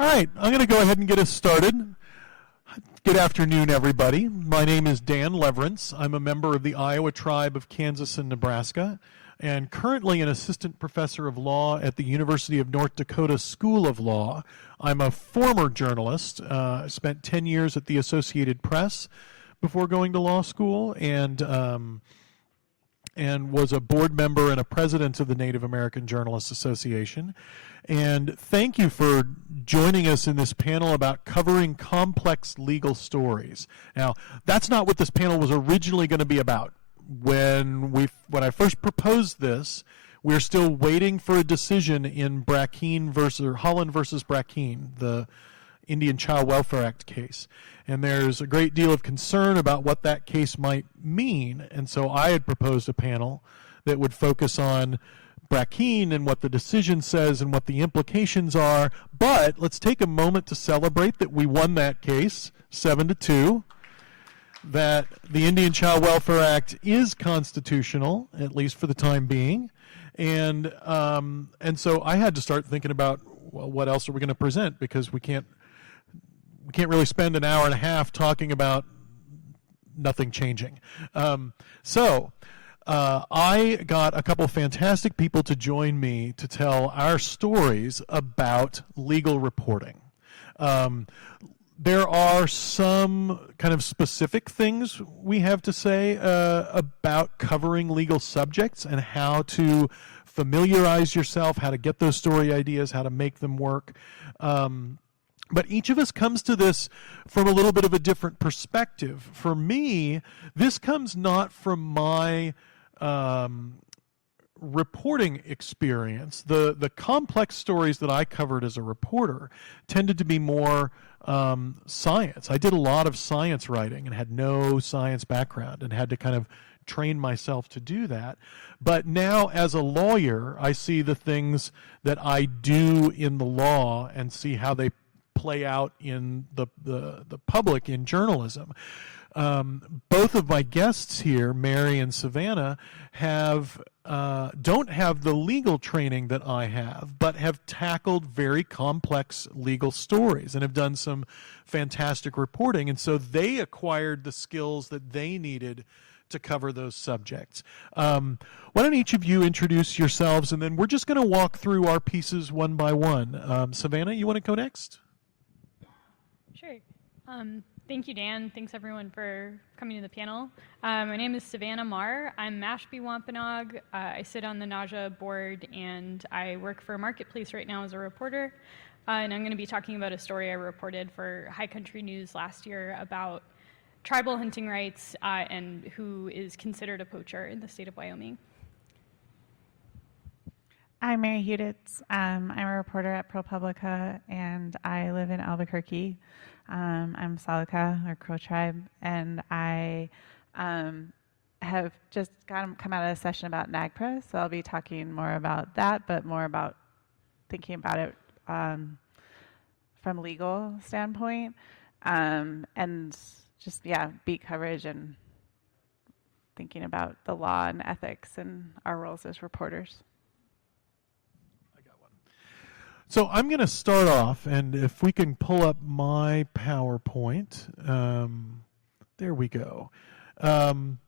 All right, I'm going to go ahead and get us started. Good afternoon, everybody. My name is Dan Lewerenz. I'm a member of the Iowa Tribe of Kansas and Nebraska, and currently an assistant professor of law at the University of North Dakota School of Law. I'm a former journalist. I spent 10 years at the Associated Press before going to law school, and was a board member and a president of the Native American Journalists Association. And thank you for joining us in this panel about covering complex legal stories. Now, that's not what this panel was originally going to be about. When I first proposed this, we're still waiting for a decision in Holland versus Brackeen, the Indian Child Welfare Act case. And there's a great deal of concern about what that case might mean. And so I had proposed a panel that would focus on Brackeen and what the decision says and what the implications are. But let's take a moment to celebrate that we won that case 7-2, that the Indian Child Welfare Act is constitutional, at least for the time being. And so I had to start thinking about, well, what else are we going to present, because we can't really spend an hour and a half talking about nothing changing. I got a couple fantastic people to join me to tell our stories about legal reporting. There are some kind of specific things we have to say about covering legal subjects and how to familiarize yourself, how to get those story ideas, how to make them work. But each of us comes to this from a little bit of a different perspective. For me, this comes not from my reporting experience. The complex stories that I covered as a reporter tended to be more science. I did a lot of science writing and had no science background and had to kind of train myself to do that. But now as a lawyer, I see the things that I do in the law and see how they play out in the public in journalism. Both of my guests here, Mary and Savannah, don't have the legal training that I have, but have tackled very complex legal stories and have done some fantastic reporting. And so they acquired the skills that they needed to cover those subjects. Why don't each of you introduce yourselves, and then we're just going to walk through our pieces one by one. Savannah, you want to go next? Sure. Thank you, Dan. Thanks, everyone, for coming to the panel. My name is Savannah Maher. I'm Mashpee Wampanoag. I sit on the NAJA board, and I work for Marketplace right now as a reporter. And I'm going to be talking about a story I reported for High Country News last year about tribal hunting rights and who is considered a poacher in the state of Wyoming. I'm Mary Hudetz. I'm a reporter at ProPublica, and I live in Albuquerque. I'm Apsaalooke, or Crow Tribe, and I have just come out of a session about NAGPRA, so I'll be talking more about that, but more about thinking about it from a legal standpoint, and just, beat coverage and thinking about the law and ethics and our roles as reporters. So I'm going to start off, and if we can pull up my PowerPoint, there we go. And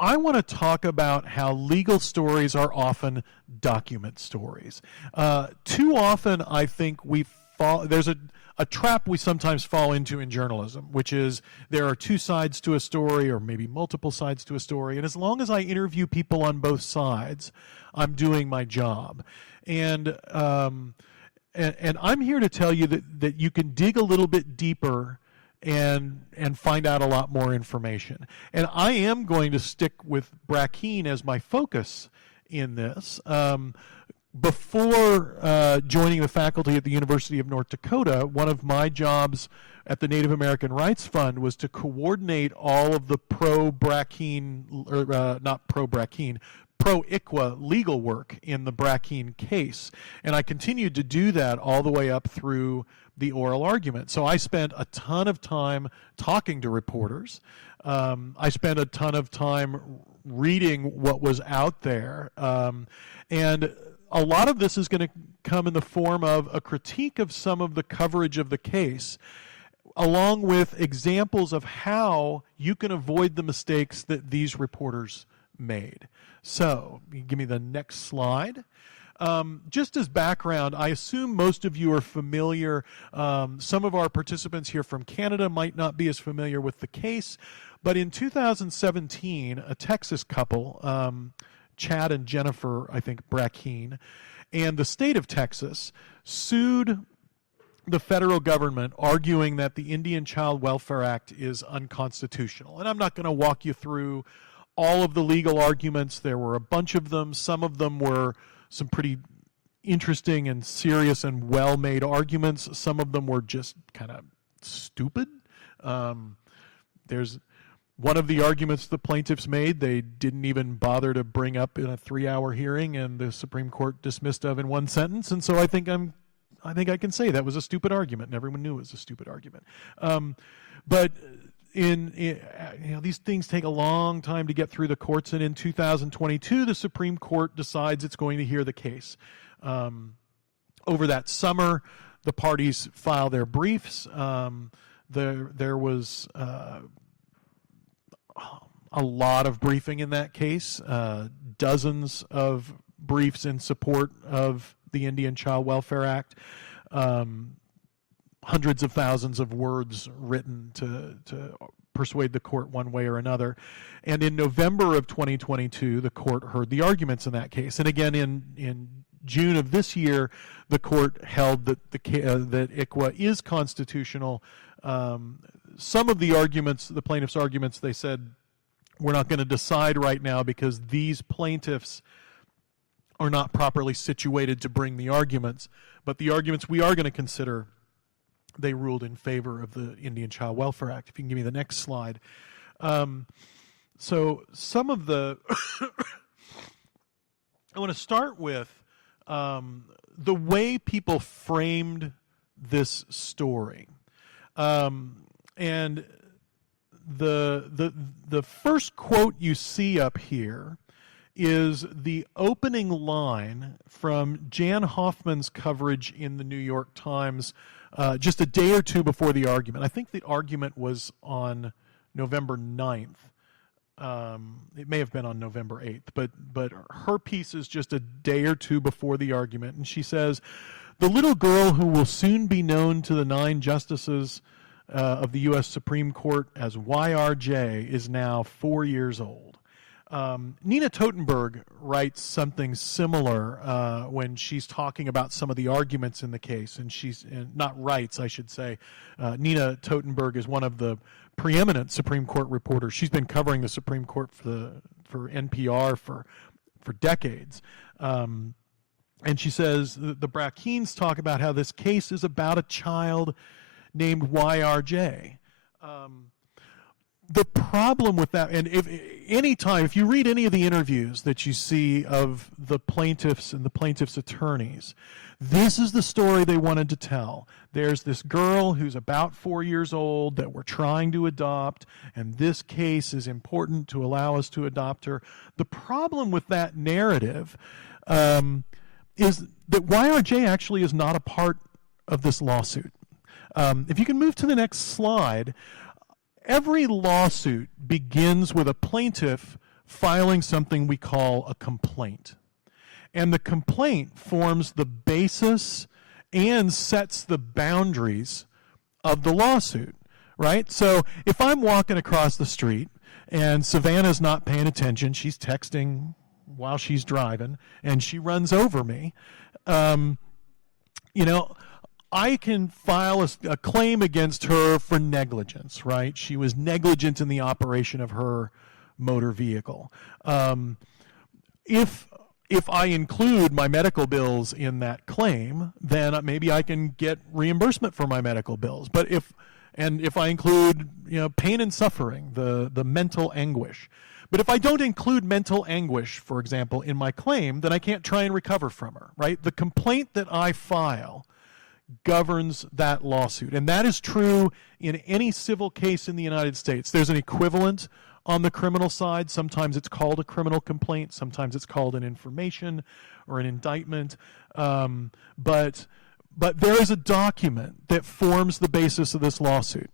I want to talk about how legal stories are often document stories. Too often, I think there's a trap we sometimes fall into in journalism, which is there are two sides to a story, or maybe multiple sides to a story, and as long as I interview people on both sides, I'm doing my job. And I'm here to tell you that you can dig a little bit deeper and find out a lot more information. And I am going to stick with Brackeen as my focus in this. Before joining the faculty at the University of North Dakota, one of my jobs at the Native American Rights Fund was to coordinate all of the pro-ICWA legal work in the Brackeen case. And I continued to do that all the way up through the oral argument. So I spent a ton of time talking to reporters. I spent a ton of time reading what was out there. And a lot of this is going to come in the form of a critique of some of the coverage of the case, along with examples of how you can avoid the mistakes that these reporters made. So, you give me the next slide. Just as background, I assume most of you are familiar. Some of our participants here from Canada might not be as familiar with the case, but in 2017, a Texas couple, Chad and Jennifer, I think, Brackeen, and the state of Texas sued the federal government, arguing that the Indian Child Welfare Act is unconstitutional. And I'm not going to walk you through all of the legal arguments. There were a bunch of them. Some of them were some pretty interesting and serious and well-made arguments. Some of them were just kind of stupid. There's one of the arguments the plaintiffs made they didn't even bother to bring up in a 3-hour hearing, and the Supreme Court dismissed of in one sentence. And so I think I can say that was a stupid argument, and everyone knew it was a stupid argument. But these things take a long time to get through the courts, and in 2022, the Supreme Court decides it's going to hear the case. Over that summer, the parties file their briefs. There was a lot of briefing in that case, dozens of briefs in support of the Indian Child Welfare Act, hundreds of thousands of words written to persuade the court one way or another. And in November of 2022, the court heard the arguments in that case. And again, in June of this year, the court held that that ICWA is constitutional. Some of the arguments, the plaintiffs' arguments, they said, we're not going to decide right now because these plaintiffs are not properly situated to bring the arguments. But the arguments we are going to consider, they ruled in favor of the Indian Child Welfare Act. If you can give me the next slide. So some of the, I want to start with the way people framed this story. And the first quote you see up here is the opening line from Jan Hoffman's coverage in the New York Times just a day or two before the argument. I think the argument was on November 9th. It may have been on November 8th, but her piece is just a day or two before the argument, and she says, "The little girl who will soon be known to the 9 justices of the U.S. Supreme Court as YRJ is now 4 years old." Nina Totenberg writes something similar when she's talking about some of the arguments in the case, and not writes, I should say. Nina Totenberg is one of the preeminent Supreme Court reporters. She's been covering the Supreme Court for NPR for decades. And she says the Brackeens talk about how this case is about a child named YRJ. The problem with that, and if you read any of the interviews that you see of the plaintiffs and the plaintiffs' attorneys, this is the story they wanted to tell. There's this girl who's about 4 years old that we're trying to adopt, and this case is important to allow us to adopt her. The problem with that narrative is that YRJ actually is not a part of this lawsuit. If you can move to the next slide, every lawsuit begins with a plaintiff filing something we call a complaint. And the complaint forms the basis and sets the boundaries of the lawsuit, right? So if I'm walking across the street and Savannah's not paying attention, she's texting while she's driving, and she runs over me, I can file a claim against her for negligence, right? She was negligent in the operation of her motor vehicle. If I include my medical bills in that claim, then maybe I can get reimbursement for my medical bills. But if I include pain and suffering, the mental anguish. But if I don't include mental anguish, for example, in my claim, then I can't try and recover from her, right? The complaint that I file governs that lawsuit. And that is true in any civil case in the United States. There's an equivalent on the criminal side. Sometimes it's called a criminal complaint. Sometimes it's called an information or an indictment. But there is a document that forms the basis of this lawsuit.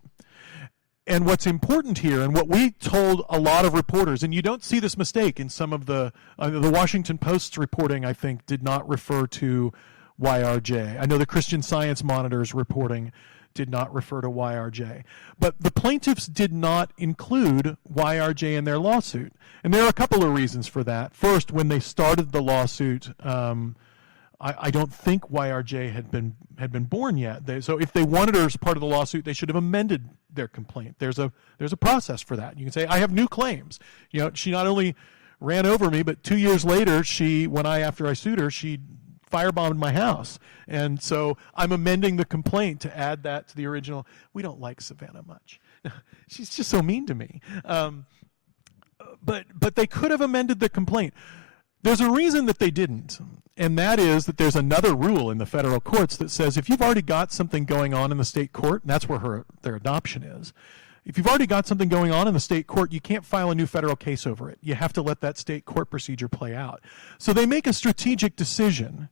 And what's important here, and what we told a lot of reporters, and you don't see this mistake in some of the Washington Post's reporting, I think, did not refer to YRJ. I know the Christian Science Monitor's reporting did not refer to YRJ. But the plaintiffs did not include YRJ in their lawsuit. And there are a couple of reasons for that. First, when they started the lawsuit, I don't think YRJ had been born yet. So if they wanted her as part of the lawsuit, they should have amended their complaint. There's a process for that. You can say, I have new claims. She not only ran over me, but 2 years later, after I sued her, she firebombed my house. And so I'm amending the complaint to add that to the original. We don't like Savannah much. She's just so mean to me. But they could have amended the complaint. There's a reason that they didn't, and that is that there's another rule in the federal courts that says if you've already got something going on in the state court, and that's where their adoption is, if you've already got something going on in the state court, you can't file a new federal case over it. You have to let that state court procedure play out. So they make a strategic decision.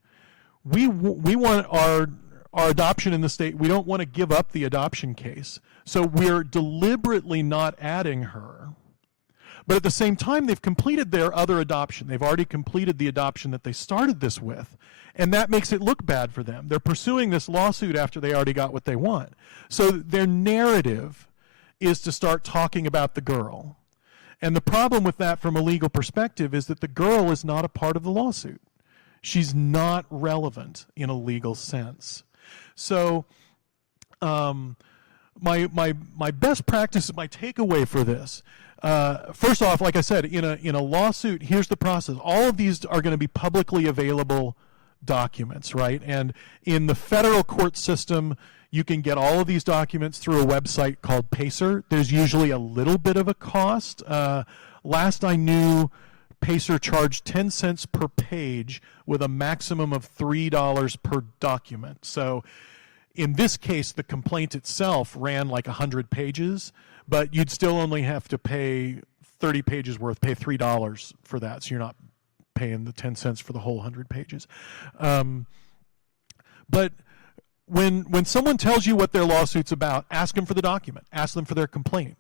We want our adoption in the state. We don't want to give up the adoption case. So we're deliberately not adding her. But at the same time, they've completed their other adoption. They've already completed the adoption that they started this with, and that makes it look bad for them. They're pursuing this lawsuit after they already got what they want. So their narrative is to start talking about the girl. And the problem with that from a legal perspective is that the girl is not a part of the lawsuit. She's not relevant in a legal sense. So my best practice, my takeaway for this, first off, like I said, in a lawsuit, here's the process. All of these are going to be publicly available documents, right? And in the federal court system, you can get all of these documents through a website called Pacer. There's usually a little bit of a cost. Last I knew, Pacer charged 10 cents per page with a maximum of $3 per document. So in this case, the complaint itself ran like 100 pages, but you'd still only have to pay 30 pages worth, pay $3 for that, so you're not paying the 10 cents for the whole 100 pages. But when someone tells you what their lawsuit's about, ask them for the document, ask them for their complaint.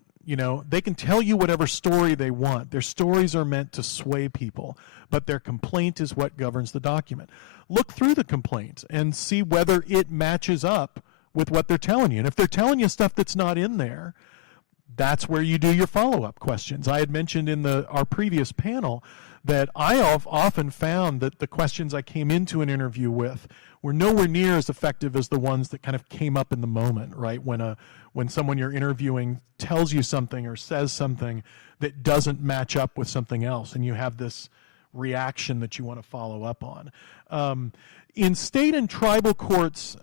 They can tell you whatever story they want. Their stories are meant to sway people, but their complaint is what governs the document. Look through the complaint and see whether it matches up with what they're telling you. And if they're telling you stuff that's not in there, that's where you do your follow-up questions. I had mentioned in our previous panel that I have often found that the questions I came into an interview with were nowhere near as effective as the ones that kind of came up in the moment, right? When someone you're interviewing tells you something or says something that doesn't match up with something else, and you have this reaction that you want to follow up on. In state and tribal courts,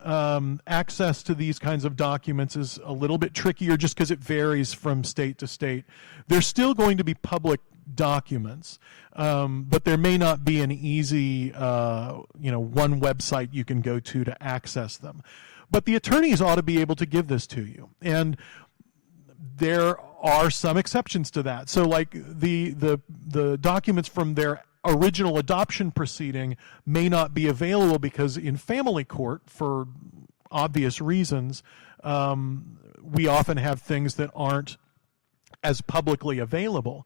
access to these kinds of documents is a little bit trickier just because it varies from state to state. There's still going to be public documents, but there may not be an easy, one website you can go to access them. But the attorneys ought to be able to give this to you. And there are some exceptions to that. So like the documents from their original adoption proceeding may not be available because in family court, for obvious reasons, we often have things that aren't as publicly available.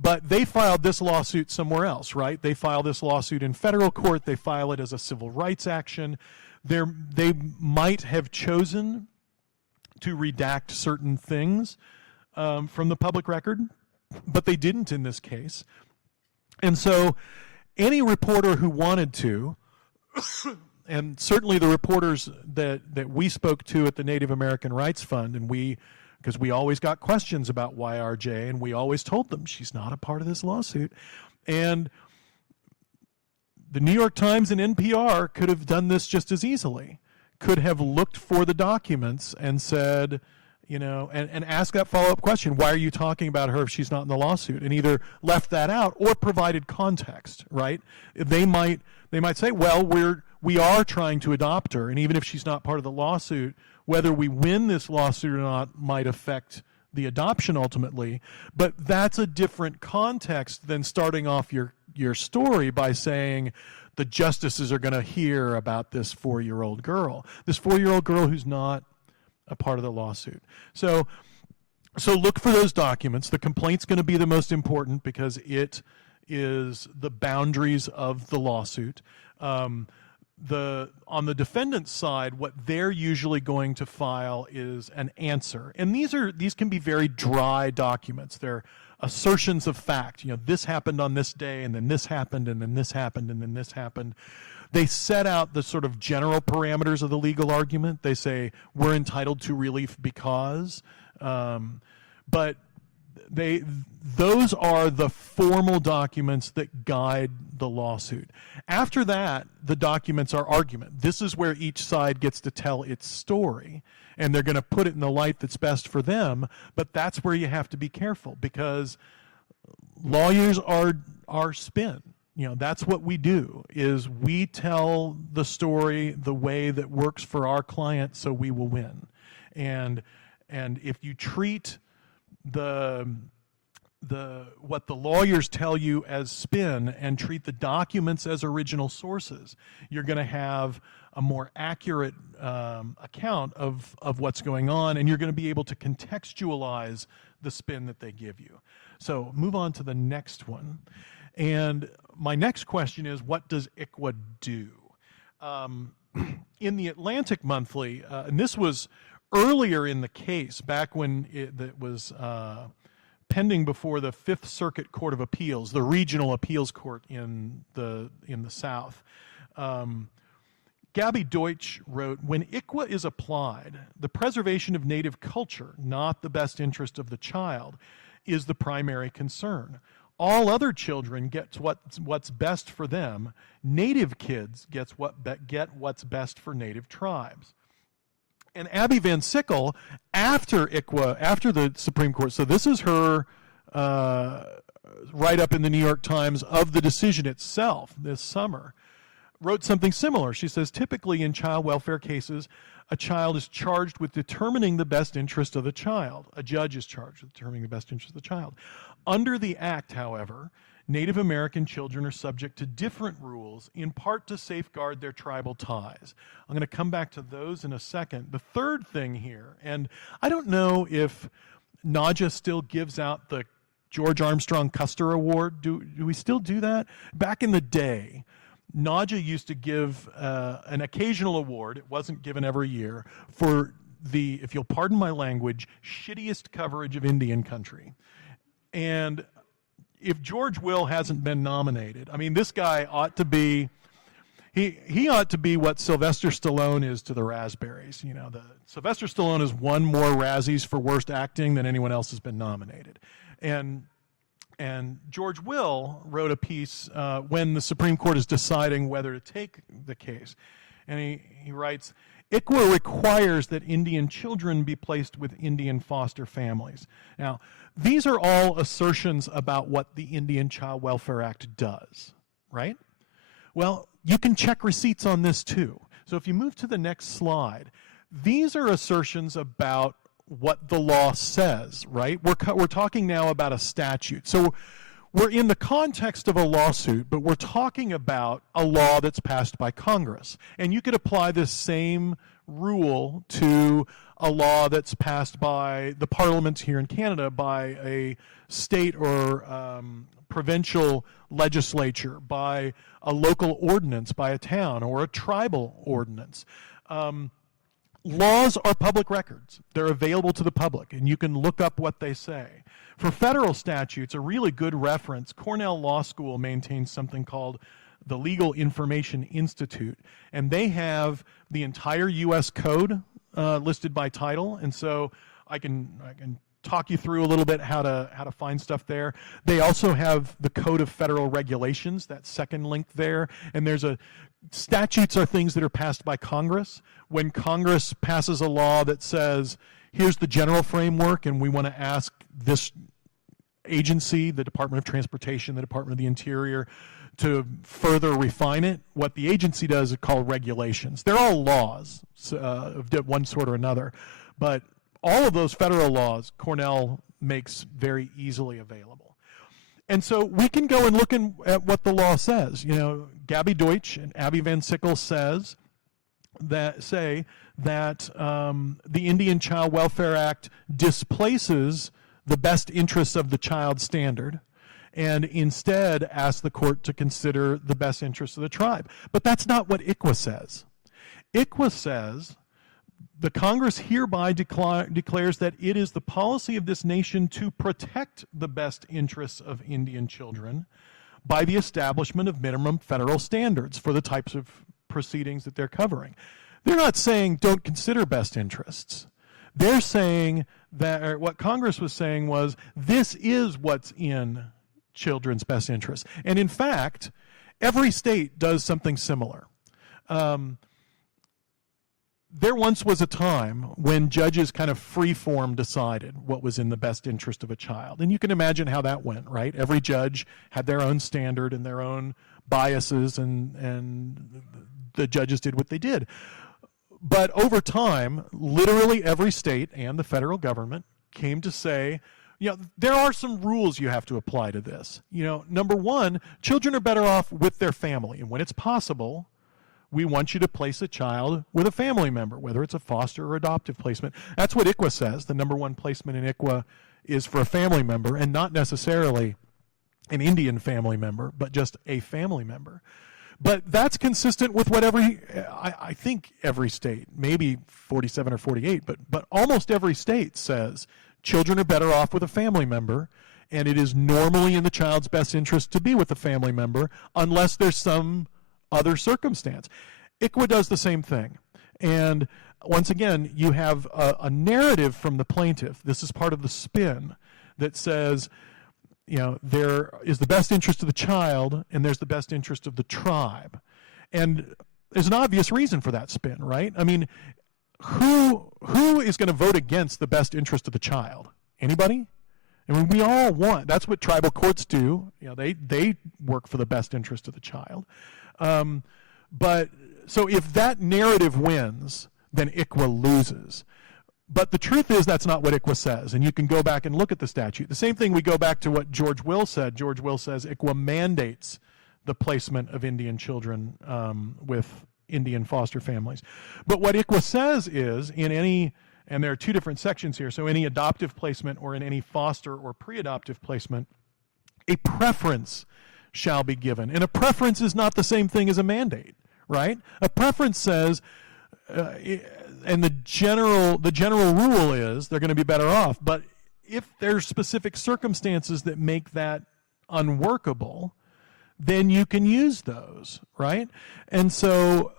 But they filed this lawsuit somewhere else, right? They file this lawsuit in federal court. They file it as a civil rights action. They might have chosen to redact certain things from the public record, but they didn't in this case. And so any reporter who wanted to, and certainly the reporters that we spoke to at the Native American Rights Fund, and because we always got questions about YRJ, and we always told them she's not a part of this lawsuit. And the New York Times and NPR could have done this just as easily, could have looked for the documents and said, and ask that follow-up question, why are you talking about her if she's not in the lawsuit? And either left that out or provided context, right? They might say, well, we are trying to adopt her, and even if she's not part of the lawsuit, whether we win this lawsuit or not might affect the adoption ultimately, but that's a different context than starting off your story by saying the justices are going to hear about this 4-year-old girl. This 4-year-old girl who's not a part of the lawsuit. So look for those documents. The complaint's going to be the most important because it is the boundaries of the lawsuit. On the defendant's side, what they're usually going to file is an answer. And these can be very dry documents. They're assertions of fact. This happened on this day, and then this happened, and then this happened, and then this happened. They set out the sort of general parameters of the legal argument. They say, we're entitled to relief because, but those are the formal documents that guide the lawsuit. After that, the documents are argument. This is where each side gets to tell its story, and they're going to put it in the light that's best for them, but that's where you have to be careful because lawyers are spin. That's what we do, is we tell the story the way that works for our client so we will win. And if you treat what the lawyers tell you as spin and treat the documents as original sources, you're going to have a more accurate account of what's going on, and you're going to be able to contextualize the spin that they give you. So move on to the next one. And my next question is, what does ICWA do? In the Atlantic Monthly, and this was earlier in the case, back when it was pending before the Fifth Circuit Court of Appeals, the regional appeals court in the South. Gabby Deutsch wrote, when ICWA is applied, the preservation of native culture, not the best interest of the child, is the primary concern. All other children get what's best for them. Native kids get what's best for native tribes. And Abby Van Sickle, after ICWA, after the Supreme Court, so this is her write-up in the New York Times of the decision itself this summer, wrote something similar. She says, typically in child welfare cases, a child is charged with determining the best interest of the child. A judge is charged with determining the best interest of the child. Under the Act, however, Native American children are subject to different rules, in part to safeguard their tribal ties. I'm going to come back to those in a second. The third thing here, and I don't know if NAJA still gives out the George Armstrong Custer Award. Do we still do that? Back in the day, NAJA used to give an occasional award, it wasn't given every year, for the, if you'll pardon my language, shittiest coverage of Indian country. And if George Will hasn't been nominated, I mean, this guy ought to be, he ought to be what Sylvester Stallone is to the Raspberries. Sylvester Stallone has won more Razzies for worst acting than anyone else has been nominated. And George Will wrote a piece when the Supreme Court is deciding whether to take the case. And he writes, ICWA requires that Indian children be placed with Indian foster families. Now, these are all assertions about what the Indian Child Welfare Act does, right? Well, you can check receipts on this too. So if you move to the next slide, these are assertions about what the law says, right? We're talking now about a statute. So we're in the context of a lawsuit, but we're talking about a law that's passed by Congress. And you could apply this same rule to a law that's passed by the parliaments here in Canada, by a state or provincial legislature, by a local ordinance, by a town, or a tribal ordinance. Laws are public records. They're available to the public, and you can look up what they say. For federal statutes, a really good reference, Cornell Law School maintains something called the Legal Information Institute, and they have the entire U.S. Code listed by title, and so I can talk you through a little bit how to find stuff there. They also have the Code of Federal Regulations, that second link there, and there's statutes are things that are passed by Congress. When Congress passes a law that says, here's the general framework, and we want to ask this agency, the Department of Transportation, the Department of the Interior, to further refine it, what the agency does is called regulations. They're all laws of one sort or another, but all of those federal laws Cornell makes very easily available. And so we can go and look at what the law says. You know, Gabby Deutsch and Abby Van Sickle say that the Indian Child Welfare Act displaces the best interests of the child standard and instead asks the court to consider the best interests of the tribe. But that's not what ICWA says. ICWA says the Congress hereby declares that it is the policy of this nation to protect the best interests of Indian children by the establishment of minimum federal standards for the types of proceedings that they're covering. They're not saying don't consider best interests. They're saying that, or what Congress was saying was, this is what's in children's best interests. And in fact, every state does something similar. There once was a time when judges kind of free-form decided what was in the best interest of a child. And you can imagine how that went, right? Every judge had their own standard and their own biases, and the judges did what they did. But over time, literally every state and the federal government came to say, you know, there are some rules you have to apply to this. You know, number one, children are better off with their family. And when it's possible, we want you to place a child with a family member, whether it's a foster or adoptive placement. That's what ICWA says. The number one placement in ICWA is for a family member, and not necessarily an Indian family member, but just a family member. But that's consistent with what I think every state, maybe 47 or 48, but almost every state says children are better off with a family member, and it is normally in the child's best interest to be with a family member unless there's some other circumstance. ICWA does the same thing. And once again, you have a narrative from the plaintiff. This is part of the spin that says, you know, there is the best interest of the child and there's the best interest of the tribe. And there's an obvious reason for that spin, right? I mean, who is going to vote against the best interest of the child? Anybody? I mean, we all want, that's what tribal courts do. You know, they work for the best interest of the child. But so if that narrative wins, then ICWA loses. But the truth is that's not what ICWA says, and you can go back and look at the statute. The same thing, we go back to what George Will said. George Will says ICWA mandates the placement of Indian children with Indian foster families. But what ICWA says is in any, and there are two different sections here, so any adoptive placement or in any foster or pre-adoptive placement, a preference shall be given. And a preference is not the same thing as a mandate, right? A preference says, and the general rule is they're going to be better off. But if there's specific circumstances that make that unworkable, then you can use those, right? And so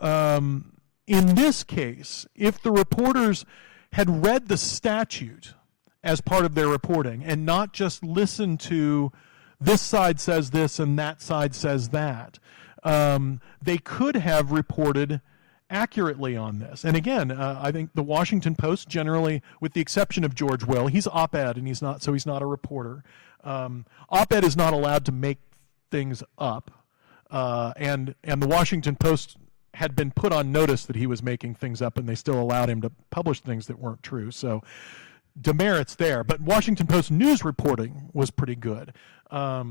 in this case, if the reporters had read the statute as part of their reporting and not just listened to this side says this and that side says that, they could have reported accurately on this. And again, I think the Washington Post generally, with the exception of George Will, he's op-ed and he's not a reporter. Op-ed is not allowed to make things up, and the Washington Post had been put on notice that he was making things up, and they still allowed him to publish things that weren't true. So demerits there. But Washington Post news reporting was pretty good. Like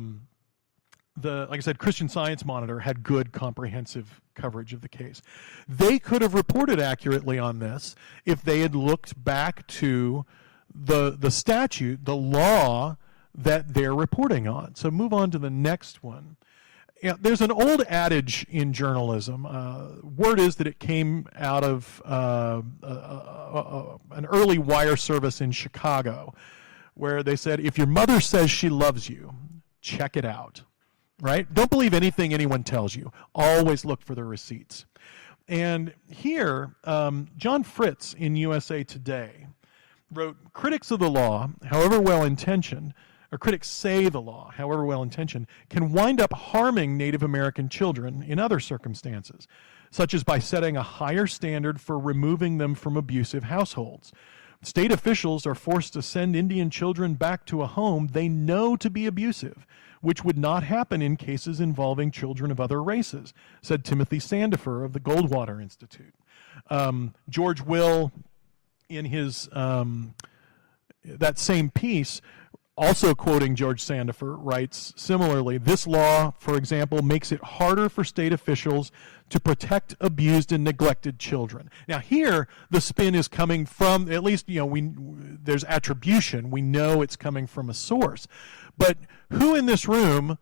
I said, Christian Science Monitor had good comprehensive coverage of the case. They could have reported accurately on this if they had looked back to the statute, the law that they're reporting on. So move on to the next one. Yeah, there's an old adage in journalism. Word is that it came out of an early wire service in Chicago, where they said, if your mother says she loves you, check it out. Right? Don't believe anything anyone tells you. Always look for the receipts. And here, John Fritz in USA Today wrote, critics of the law, however well-intentioned, or critics say the law, however well-intentioned, can wind up harming Native American children in other circumstances, such as by setting a higher standard for removing them from abusive households. State officials are forced to send Indian children back to a home they know to be abusive, which would not happen in cases involving children of other races, said Timothy Sandifer of the Goldwater Institute. George Will, in his that same piece, also quoting George Sandifer, writes similarly, this law, for example, makes it harder for state officials to protect abused and neglected children. Now here, the spin is coming from, at least, there's attribution. We know it's coming from a source. But who in this room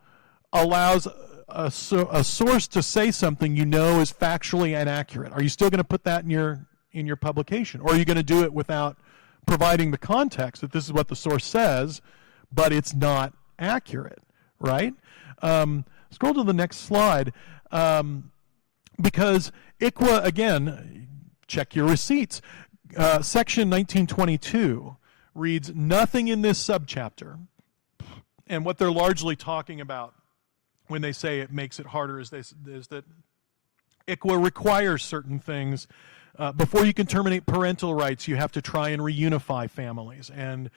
allows a source to say something is factually inaccurate? Are you still going to put that in your publication? Or are you going to do it without providing the context that this is what the source says, but it's not accurate, right? Scroll to the next slide. Because ICWA, again, check your receipts. Section 1922 reads, nothing in this subchapter, and what they're largely talking about when they say it makes it harder is that ICWA requires certain things. Before you can terminate parental rights, you have to try and reunify families, and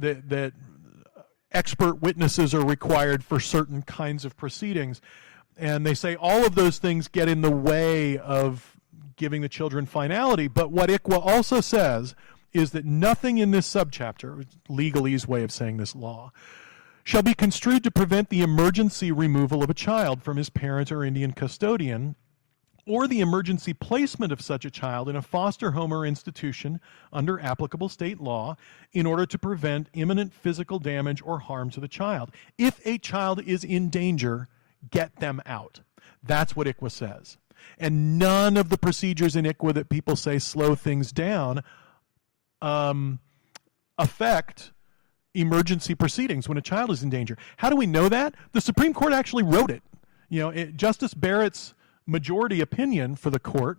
that expert witnesses are required for certain kinds of proceedings. And they say all of those things get in the way of giving the children finality. But what ICWA also says is that nothing in this subchapter, legalese way of saying this law, shall be construed to prevent the emergency removal of a child from his parent or Indian custodian, or the emergency placement of such a child in a foster home or institution under applicable state law in order to prevent imminent physical damage or harm to the child. If a child is in danger, get them out. That's what ICWA says. And none of the procedures in ICWA that people say slow things down affect emergency proceedings when a child is in danger. How do we know that? The Supreme Court actually wrote it. Justice Barrett's majority opinion for the court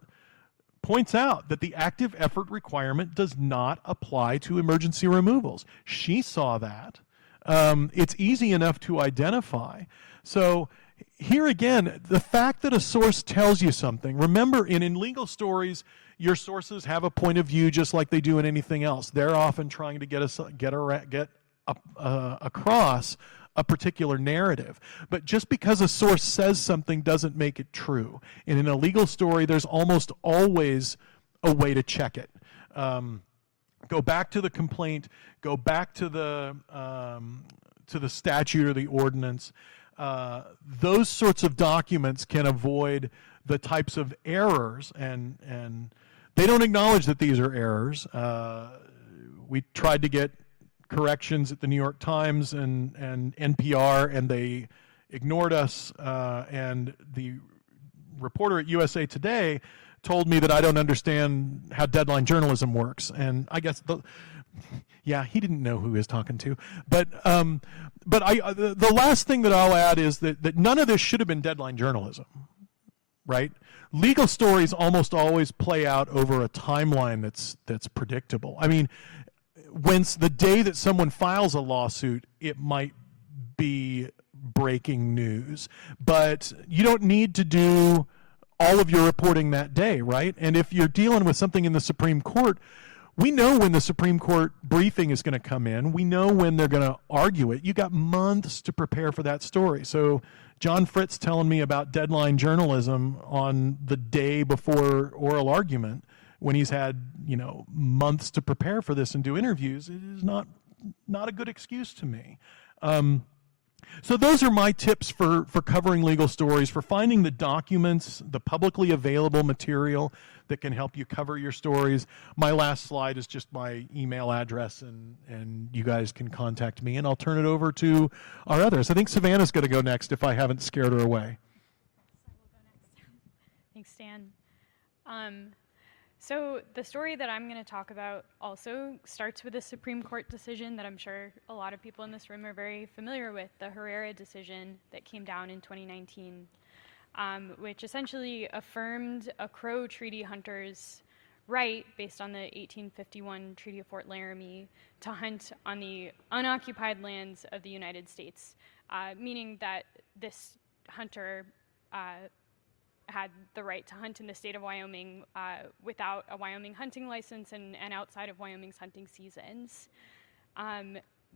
points out that the active effort requirement does not apply to emergency removals. She saw that. It's easy enough to identify. So here again, the fact that a source tells you something, remember in legal stories, your sources have a point of view just like they do in anything else. They're often trying to get across a particular narrative. But just because a source says something doesn't make it true. And in a legal story, there's almost always a way to check it. Go back to the complaint, go back to the statute or the ordinance. Those sorts of documents can avoid the types of errors, and they don't acknowledge that these are errors. We tried to get corrections at the New York Times and NPR, and they ignored us, and the reporter at USA Today told me that I don't understand how deadline journalism works, and I guess he didn't know who he was talking to. But the last thing that I'll add is that none of this should have been deadline journalism, right? Legal stories almost always play out over a timeline that's predictable. I mean, when the day that someone files a lawsuit, it might be breaking news, but you don't need to do all of your reporting that day, right? And if you're dealing with something in the Supreme Court, we know when the Supreme Court briefing is going to come in. We know when they're going to argue it. You got months to prepare for that story. So John Fritz telling me about deadline journalism on the day before oral argument, when he's had months to prepare for this and do interviews, it is not a good excuse to me. So those are my tips for covering legal stories, for finding the documents, the publicly available material that can help you cover your stories. My last slide is just my email address, and you guys can contact me, and I'll turn it over to our others. I think Savannah's going to go next if I haven't scared her away. Thanks, Dan. So the story that I'm going to talk about also starts with a Supreme Court decision that I'm sure a lot of people in this room are very familiar with, the Herrera decision that came down in 2019, which essentially affirmed a Crow Treaty hunter's right, based on the 1851 Treaty of Fort Laramie, to hunt on the unoccupied lands of the United States, meaning that this hunter had the right to hunt in the state of Wyoming without a Wyoming hunting license and outside of Wyoming's hunting seasons.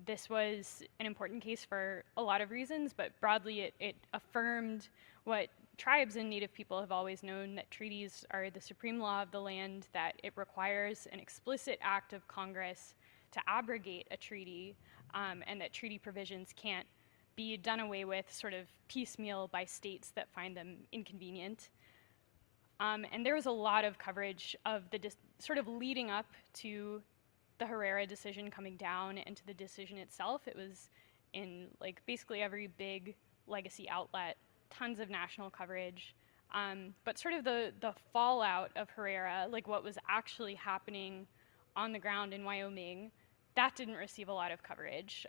This was an important case for a lot of reasons, but broadly it affirmed what tribes and Native people have always known that treaties are the supreme law of the land, that it requires an explicit act of Congress to abrogate a treaty, and that treaty provisions can't be done away with sort of piecemeal by states that find them inconvenient. And there was a lot of coverage of the sort of leading up to the Herrera decision coming down and to the decision itself. It was in like basically every big legacy outlet, tons of national coverage. But sort of the fallout of Herrera, like what was actually happening on the ground in Wyoming, that didn't receive a lot of coverage.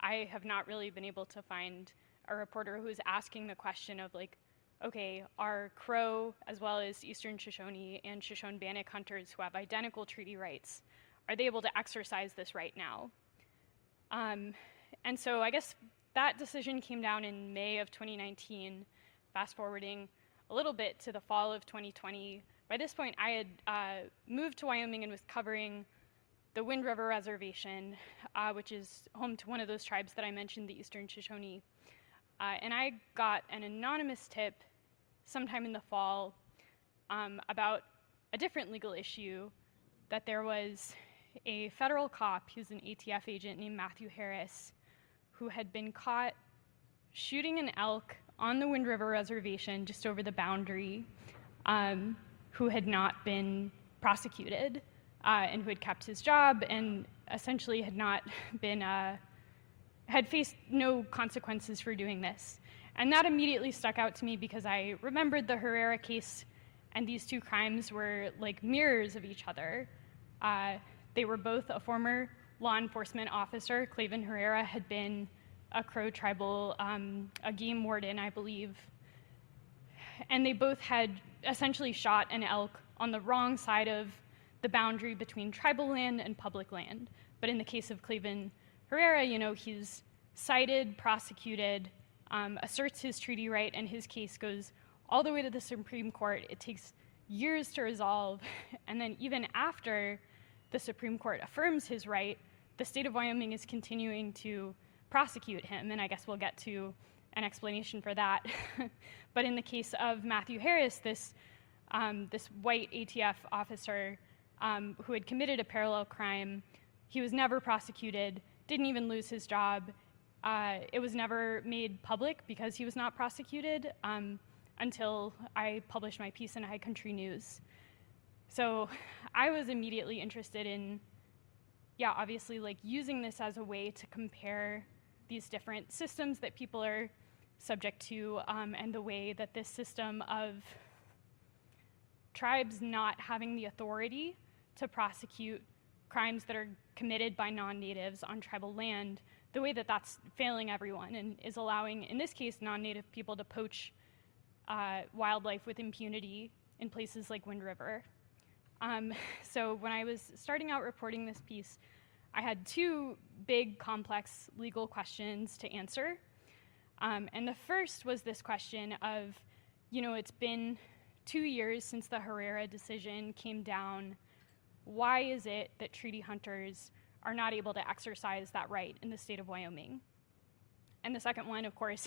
I have not really been able to find a reporter who is asking the question of like, okay, are Crow as well as Eastern Shoshone and Shoshone-Bannock hunters who have identical treaty rights, are they able to exercise this right now? And so I guess that decision came down in May of 2019, fast forwarding a little bit to the fall of 2020. By this point, I had moved to Wyoming and was covering the Wind River Reservation, which is home to one of those tribes that I mentioned, the Eastern Shoshone. And I got an anonymous tip sometime in the fall about a different legal issue, that there was a federal cop who's an ATF agent named Matthew Harris who had been caught shooting an elk on the Wind River Reservation just over the boundary, who had not been prosecuted and who had kept his job and essentially had not been, had faced no consequences for doing this. And that immediately stuck out to me because I remembered the Herrera case, and these two crimes were like mirrors of each other. They were both a former law enforcement officer. Clavin Herrera had been a Crow tribal, a game warden, I believe. And they both had essentially shot an elk on the wrong side of the boundary between tribal land and public land. But in the case of Clavin Herrera, you know, he's cited, prosecuted, asserts his treaty right, and his case goes all the way to the Supreme Court. It takes years to resolve, and then even after the Supreme Court affirms his right, the state of Wyoming is continuing to prosecute him, and I guess we'll get to an explanation for that. But in the case of Matthew Harris, this white ATF officer who had committed a parallel crime, he was never prosecuted, didn't even lose his job. It was never made public because he was not prosecuted until I published my piece in High Country News. So I was immediately interested in, yeah, obviously like using this as a way to compare these different systems that people are subject to, and the way that this system of tribes not having the authority to prosecute crimes that are committed by non-natives on tribal land, the way that that's failing everyone and is allowing, in this case, non-native people to poach wildlife with impunity in places like Wind River. So when I was starting out reporting this piece, I had two big, complex legal questions to answer. And the first was this question of, you know, it's been 2 years since the Herrera decision came down. Why is it that treaty hunters are not able to exercise that right in the state of Wyoming? And the second one, of course,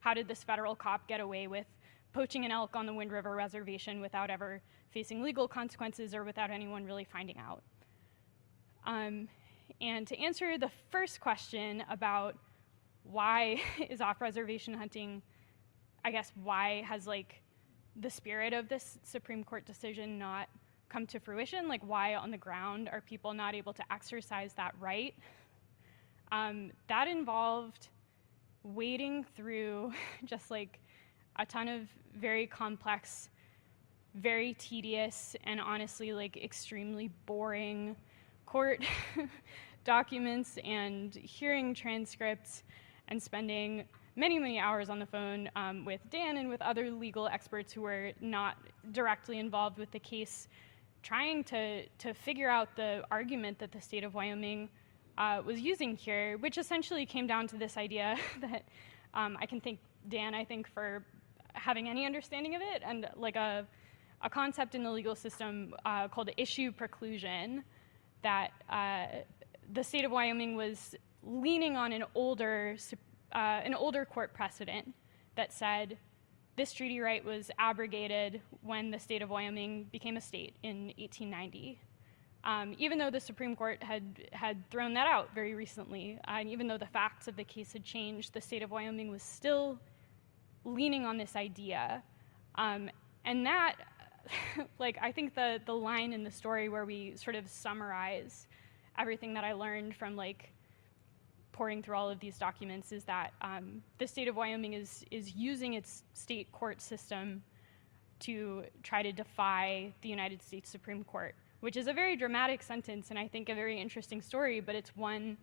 how did this federal cop get away with poaching an elk on the Wind River Reservation without ever facing legal consequences or without anyone really finding out? And to answer the first question about why is off-reservation hunting, I guess why has like the spirit of this Supreme Court decision not come to fruition? Like why on the ground are people not able to exercise that right? That involved wading through just like a ton of very complex, very tedious, and honestly like extremely boring court documents and hearing transcripts, and spending many, many hours on the phone with Dan and with other legal experts who were not directly involved with the case, trying to figure out the argument that the state of Wyoming was using here, which essentially came down to this idea that I can thank Dan, I think, for having any understanding of it, and like a concept in the legal system called issue preclusion, that the state of Wyoming was leaning on an older court precedent that said, this treaty right was abrogated when the state of Wyoming became a state in 1890. Even though the Supreme Court had thrown that out very recently, and even though the facts of the case had changed, the state of Wyoming was still leaning on this idea. And that, like, I think the line in the story where we sort of summarize everything that I learned from, like, pouring through all of these documents is that the state of Wyoming is using its state court system to try to defy the United States Supreme Court, which is a very dramatic sentence and I think a very interesting story, but it's one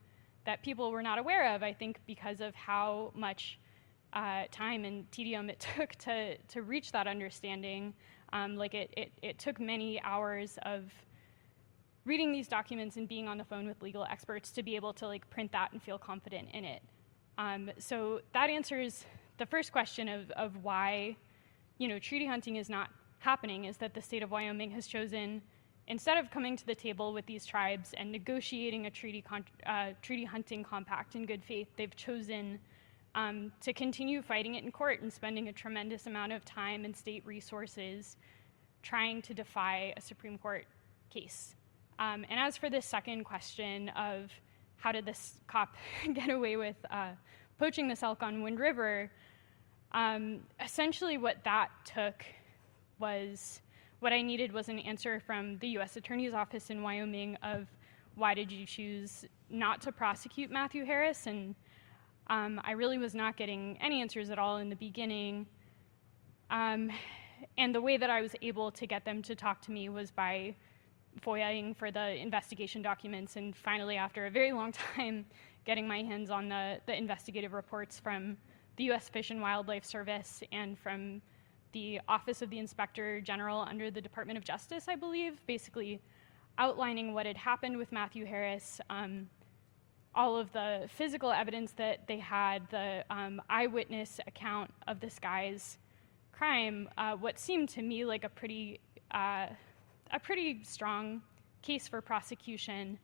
that people were not aware of, I think, because of how much time and tedium it took to reach that understanding. Like it took many hours of reading these documents and being on the phone with legal experts to be able to, like, print that and feel confident in it. So that answers the first question of why, treaty hunting is not happening, is that the state of Wyoming has chosen, instead of coming to the table with these tribes and negotiating a treaty hunting compact in good faith, they've chosen to continue fighting it in court and spending a tremendous amount of time and state resources trying to defy a Supreme Court case. And as for this second question of how did this cop get away with poaching this elk on Wind River, essentially what that took was, what I needed was an answer from the U.S. Attorney's Office in Wyoming of why did you choose not to prosecute Matthew Harris? And I really was not getting any answers at all in the beginning. And the way that I was able to get them to talk to me was by FOIAing for the investigation documents, and finally, after a very long time, getting my hands on the investigative reports from the U.S. Fish and Wildlife Service and from the Office of the Inspector General under the Department of Justice, I believe, basically outlining what had happened with Matthew Harris, all of the physical evidence that they had, the eyewitness account of this guy's crime, what seemed to me like a pretty strong case for prosecution.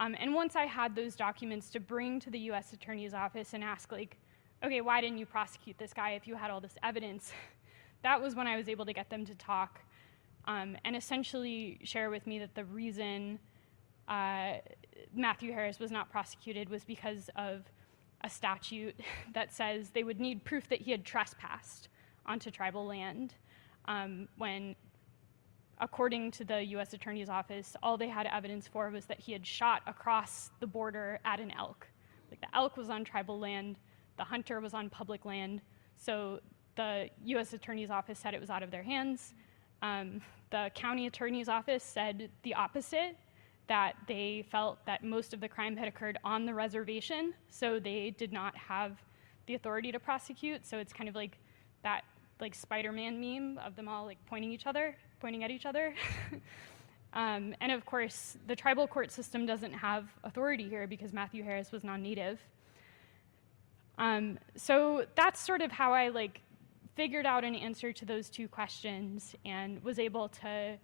And once I had those documents to bring to the U.S. Attorney's Office and ask, like, okay, why didn't you prosecute this guy if you had all this evidence? That was when I was able to get them to talk and essentially share with me that the reason Matthew Harris was not prosecuted was because of a statute that says they would need proof that he had trespassed onto tribal land when, according to the U.S. Attorney's Office, all they had evidence for was that he had shot across the border at an elk. Like, the elk was on tribal land, the hunter was on public land, so the U.S. Attorney's Office said it was out of their hands. The county attorney's office said the opposite, that they felt that most of the crime had occurred on the reservation, so they did not have the authority to prosecute. So it's kind of like that, like, Spider-Man meme of them all, like, pointing at each other. And of course, the tribal court system doesn't have authority here because Matthew Harris was non-native. So that's sort of how I, like, figured out an answer to those two questions and was able to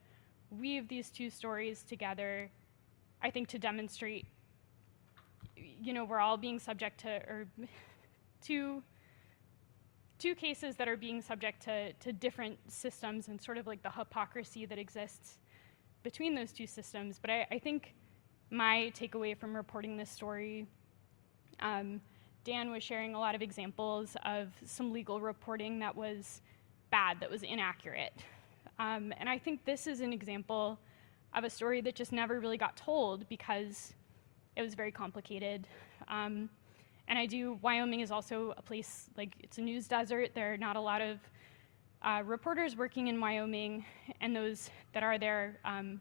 weave these two stories together, I think, to demonstrate, we're all being subject to, or two cases that are being subject to different systems and sort of like the hypocrisy that exists between those two systems. But I think my takeaway from reporting this story, Dan was sharing a lot of examples of some legal reporting that was bad, that was inaccurate. And I think this is an example of a story that just never really got told because it was very complicated. And Wyoming is also a place, like, it's a news desert. There are not a lot of reporters working in Wyoming, and those that are there, I'm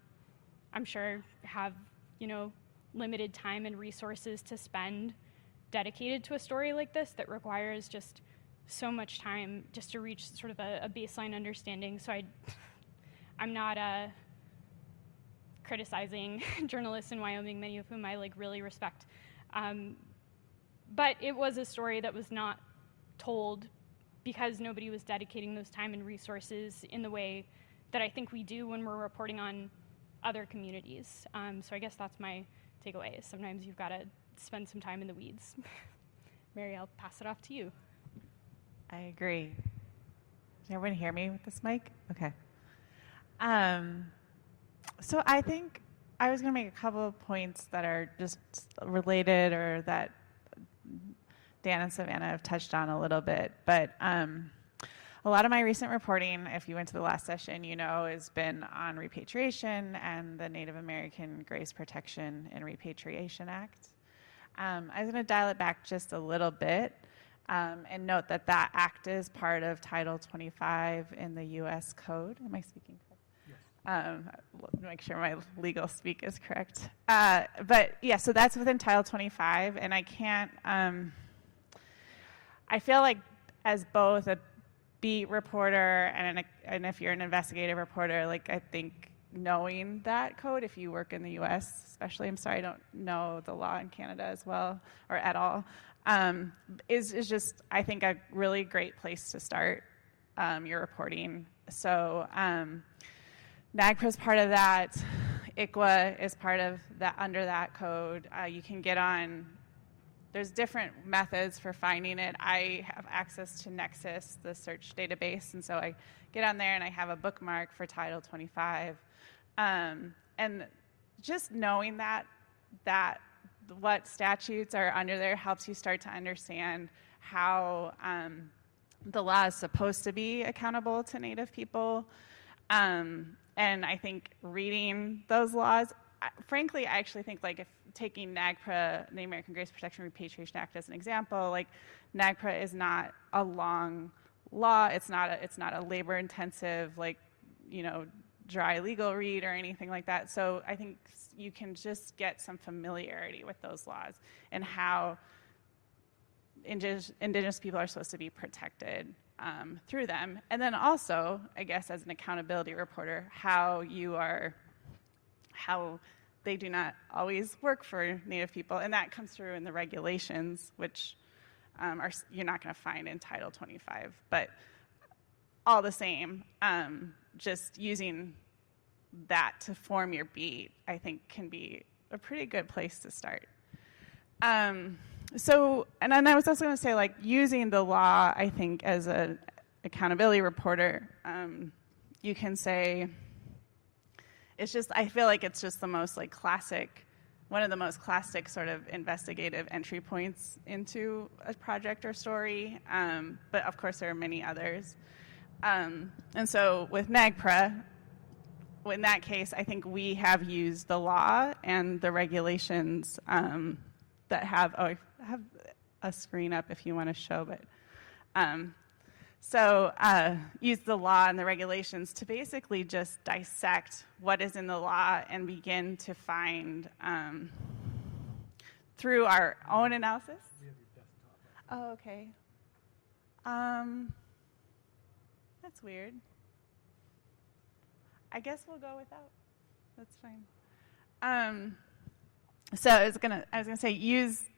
sure, have, limited time and resources to spend dedicated to a story like this that requires just so much time just to reach sort of a baseline understanding. So I'm not criticizing journalists in Wyoming, many of whom I, like, really respect. But it was a story that was not told because nobody was dedicating those time and resources in the way that I think we do when we're reporting on other communities. So I guess that's my takeaway, is sometimes you've got to spend some time in the weeds. Mary, I'll pass it off to you. I agree. Can everyone hear me with this mic? Okay. So I think I was going to make a couple of points that are just related or that Dan and Savannah have touched on a little bit. But a lot of my recent reporting, if you went to the last session, you know, has been on repatriation and the Native American Grace Protection and Repatriation Act. I was going to dial it back just a little bit and note that that act is part of Title 25 in the U.S. Code. Am I speaking correct? Yes. Make sure my legal speak is correct. But yeah, so that's within Title 25, and I can't, I feel like as both a beat reporter and if you're an investigative reporter, like I think knowing that code, if you work in the U.S. especially, I'm sorry I don't know the law in Canada as well or at all, is just I think a really great place to start your reporting. So NAGPRA is part of that. ICWA is part of that under that code. You can get on. There's different methods for finding it. I have access to Nexus, the search database, and so I get on there and I have a bookmark for Title 25. And just knowing that what statutes are under there helps you start to understand how the law is supposed to be accountable to Native people. And I think reading those laws, frankly, I actually think like if taking NAGPRA, the American Grace Protection and Repatriation Act as an example, like NAGPRA is not a long law. It's not a labor-intensive, like, you know, dry legal read or anything like that. So I think you can just get some familiarity with those laws and how indigenous people are supposed to be protected through them. And then also, I guess, as an accountability reporter, how they do not always work for Native people, and that comes through in the regulations, which you're not going to find in Title 25. But all the same, just using that to form your beat, I think, can be a pretty good place to start. And then I was also going to say, like, using the law, I think, as an accountability reporter, you can say, I feel like it's just the most like classic, one of the most classic sort of investigative entry points into a project or story. But of course there are many others. And so with NAGPRA, in that case, I think we have used the law and the regulations that have, I have a screen up if you want to show, but use the law and the regulations to basically just dissect what is in the law and begin to find, through our own analysis. Oh, okay. That's weird. I guess we'll go without. That's fine. So I was gonna say use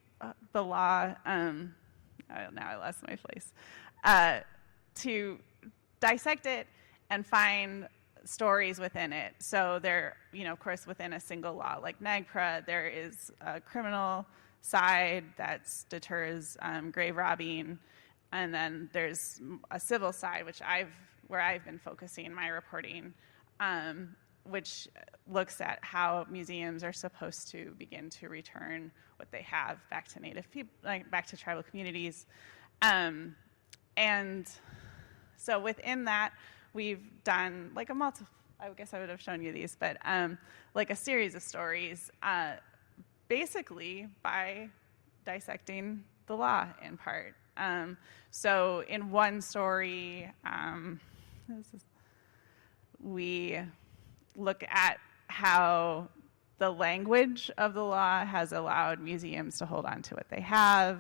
the law. Now I lost my place. To dissect it and find stories within it. So there, of course, within a single law like NAGPRA, there is a criminal side that deters grave robbing, and then there's a civil side, where I've been focusing my reporting, which looks at how museums are supposed to begin to return what they have back to Native people, like back to tribal communities, and so within that, we've done like I guess I would have shown you these, but like a series of stories, basically by dissecting the law in part. So in one story, we look at how the language of the law has allowed museums to hold on to what they have,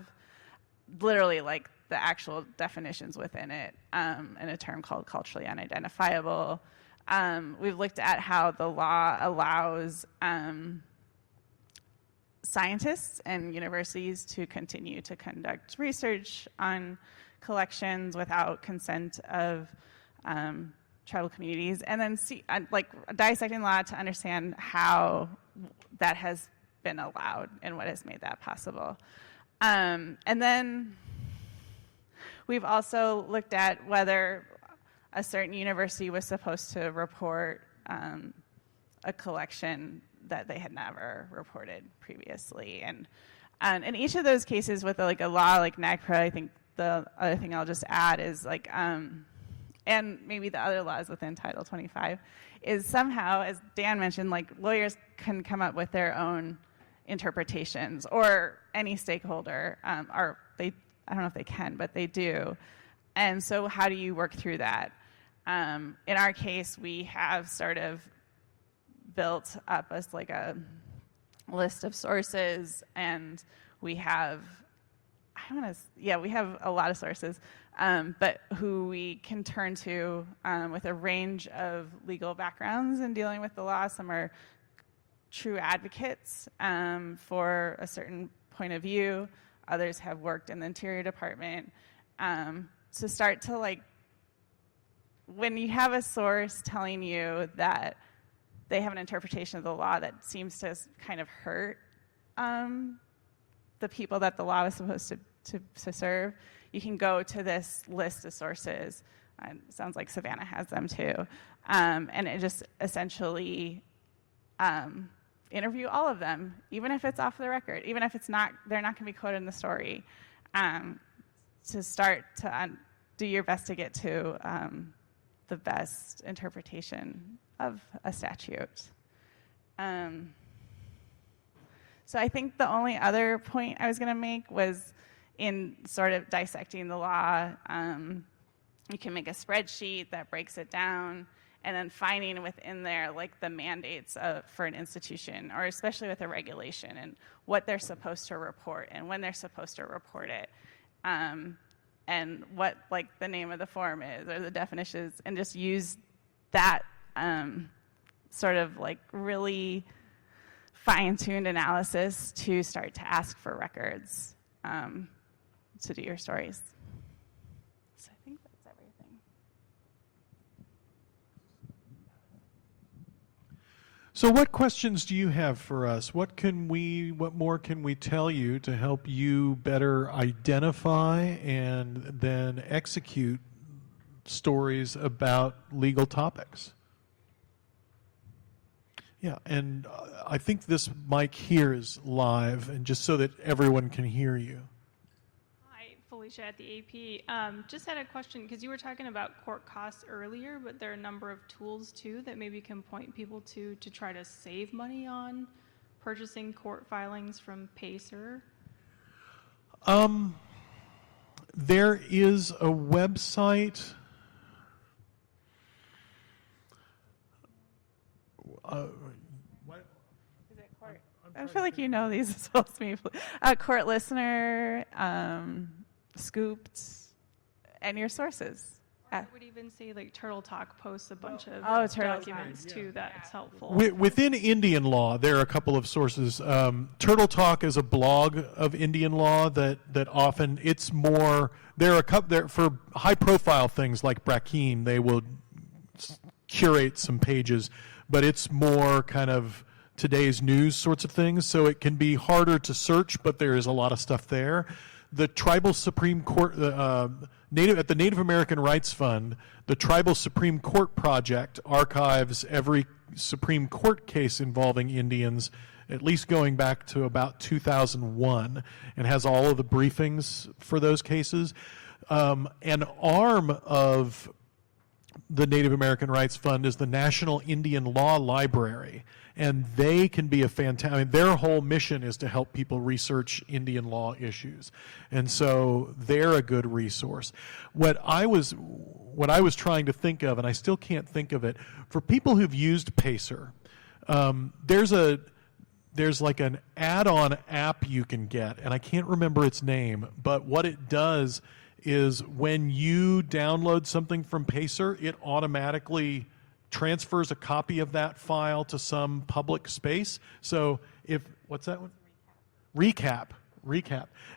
literally like the actual definitions within it, in a term called culturally unidentifiable. We've looked at how the law allows scientists and universities to continue to conduct research on collections without consent of tribal communities, and then dissecting law to understand how that has been allowed and what has made that possible. And then we've also looked at whether a certain university was supposed to report a collection that they had never reported previously. And in each of those cases with like a law like NAGPRA, I think the other thing I'll just add is like, and maybe the other laws within Title 25, is somehow, as Dan mentioned, like lawyers can come up with their own interpretations, or any stakeholder, or they, I don't know if they can, but they do. And so how do you work through that? In our case, we have sort of built up as like a list of sources, and we have, we have a lot of sources, but who we can turn to with a range of legal backgrounds in dealing with the law. Some are true advocates for a certain point of view. Others have worked in the Interior Department. To start to like, when you have a source telling you that they have an interpretation of the law that seems to kind of hurt the people that the law was supposed to serve, you can go to this list of sources. It sounds like Savannah has them too. And it just essentially interview all of them, even if it's off the record, even if it's not, they're not going to be quoted in the story, to start to do your best to get to the best interpretation of a statute. So I think the only other point I was going to make was in sort of dissecting the law. You can make a spreadsheet that breaks it down, and then finding within there like the mandates for an institution, or especially with a regulation, and what they're supposed to report and when they're supposed to report it, and what like the name of the form is or the definitions, and just use that sort of like really fine-tuned analysis to start to ask for records to do your stories. So I think that's everything. So what questions do you have for us? What more can we tell you to help you better identify and then execute stories about legal topics? Yeah, and I think this mic here is live, and just so that everyone can hear you. Hi, Felicia at the AP. Just had a question, because you were talking about court costs earlier, but there are a number of tools too that maybe can point people to try to save money on purchasing court filings from Pacer. There is a website. Is it court? I feel like you know these as well as me. Court Listener, Scooped, and your sources. I would even say like Turtle Talk posts a bunch of Turtle documents too. That's helpful. Within Indian law, there are a couple of sources. Turtle Talk is a blog of Indian law that often it's more. There are a couple there for high-profile things like Brackeen. They will curate some pages, but it's more kind of today's news sorts of things. So it can be harder to search, but there is a lot of stuff there. The Tribal Supreme Court, at the Native American Rights Fund, the Tribal Supreme Court Project archives every Supreme Court case involving Indians, at least going back to about 2001, and has all of the briefings for those cases. An arm of the Native American Rights Fund is the National Indian Law Library, and they can be a fantastic, their whole mission is to help people research Indian law issues, and so they're a good resource. What I was trying to think of, and I still can't think of it, for people who've used Pacer, there's like an add-on app you can get, and I can't remember its name, but what it does is when you download something from Pacer, it automatically transfers a copy of that file to some public space. So what's that one? Recap.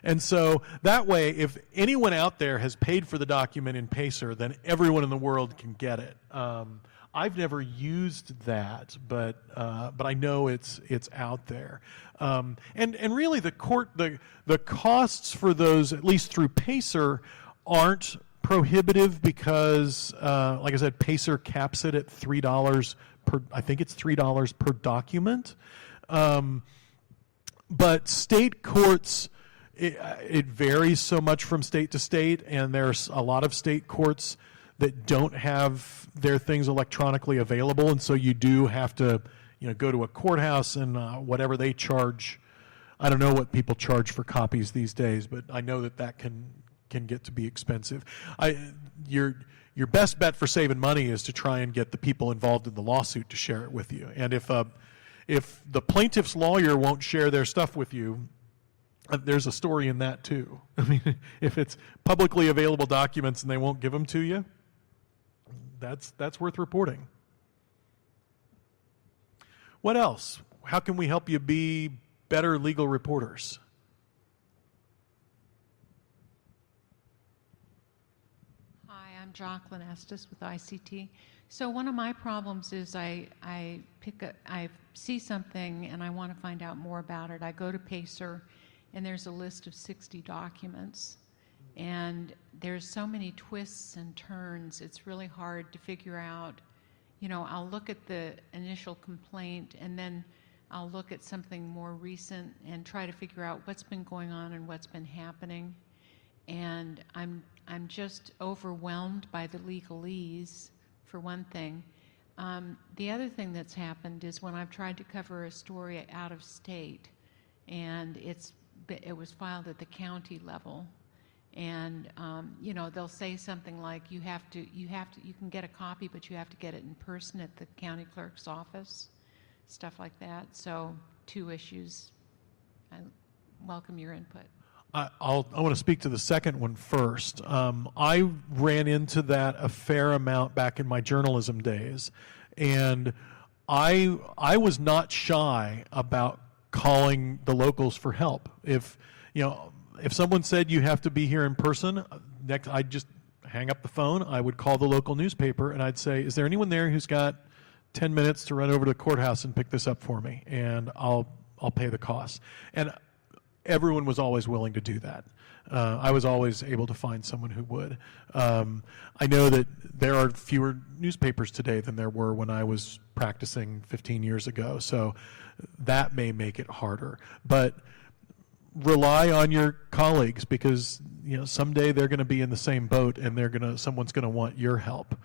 And so that way, if anyone out there has paid for the document in Pacer, then everyone in the world can get it. I've never used that, but I know it's out there. And really the costs for those, at least through Pacer, aren't prohibitive because, like I said, Pacer caps it at $3 per, I think it's $3 per document. But state courts, it varies so much from state to state, and there's a lot of state courts that don't have their things electronically available, and so you do have to, go to a courthouse and whatever they charge. I don't know what people charge for copies these days, but I know that can get to be expensive. Your best bet for saving money is to try and get the people involved in the lawsuit to share it with you. And if the plaintiff's lawyer won't share their stuff with you, there's a story in that too. I mean, if it's publicly available documents and they won't give them to you, that's worth reporting. What else? How can we help you be better legal reporters? Hi, I'm Jocelyn Estes with ICT. So one of my problems is I see something and I want to find out more about it. I go to Pacer and there's a list of 60 documents. And there's so many twists and turns, it's really hard to figure out. I'll look at the initial complaint and then I'll look at something more recent and try to figure out what's been going on and what's been happening. And I'm just overwhelmed by the legalese, for one thing. The other thing that's happened is when I've tried to cover a story out of state, and it was filed at the county level, and they'll say something like you can get a copy, but you have to get it in person at the county clerk's office, stuff like that. So 2 issues. I welcome your input. I want to speak to the second one first. I ran into that a fair amount back in my journalism days, and I was not shy about calling the locals for help. If someone said you have to be here in person, I'd just hang up the phone. I would call the local newspaper and I'd say, "Is there anyone there who's got 10 minutes to run over to the courthouse and pick this up for me?" And I'll pay the cost. And everyone was always willing to do that. I was always able to find someone who would. I know that there are fewer newspapers today than there were when I was practicing 15 years ago, so that may make it harder. But rely on your colleagues, because someday they're going to be in the same boat and someone's going to want your help.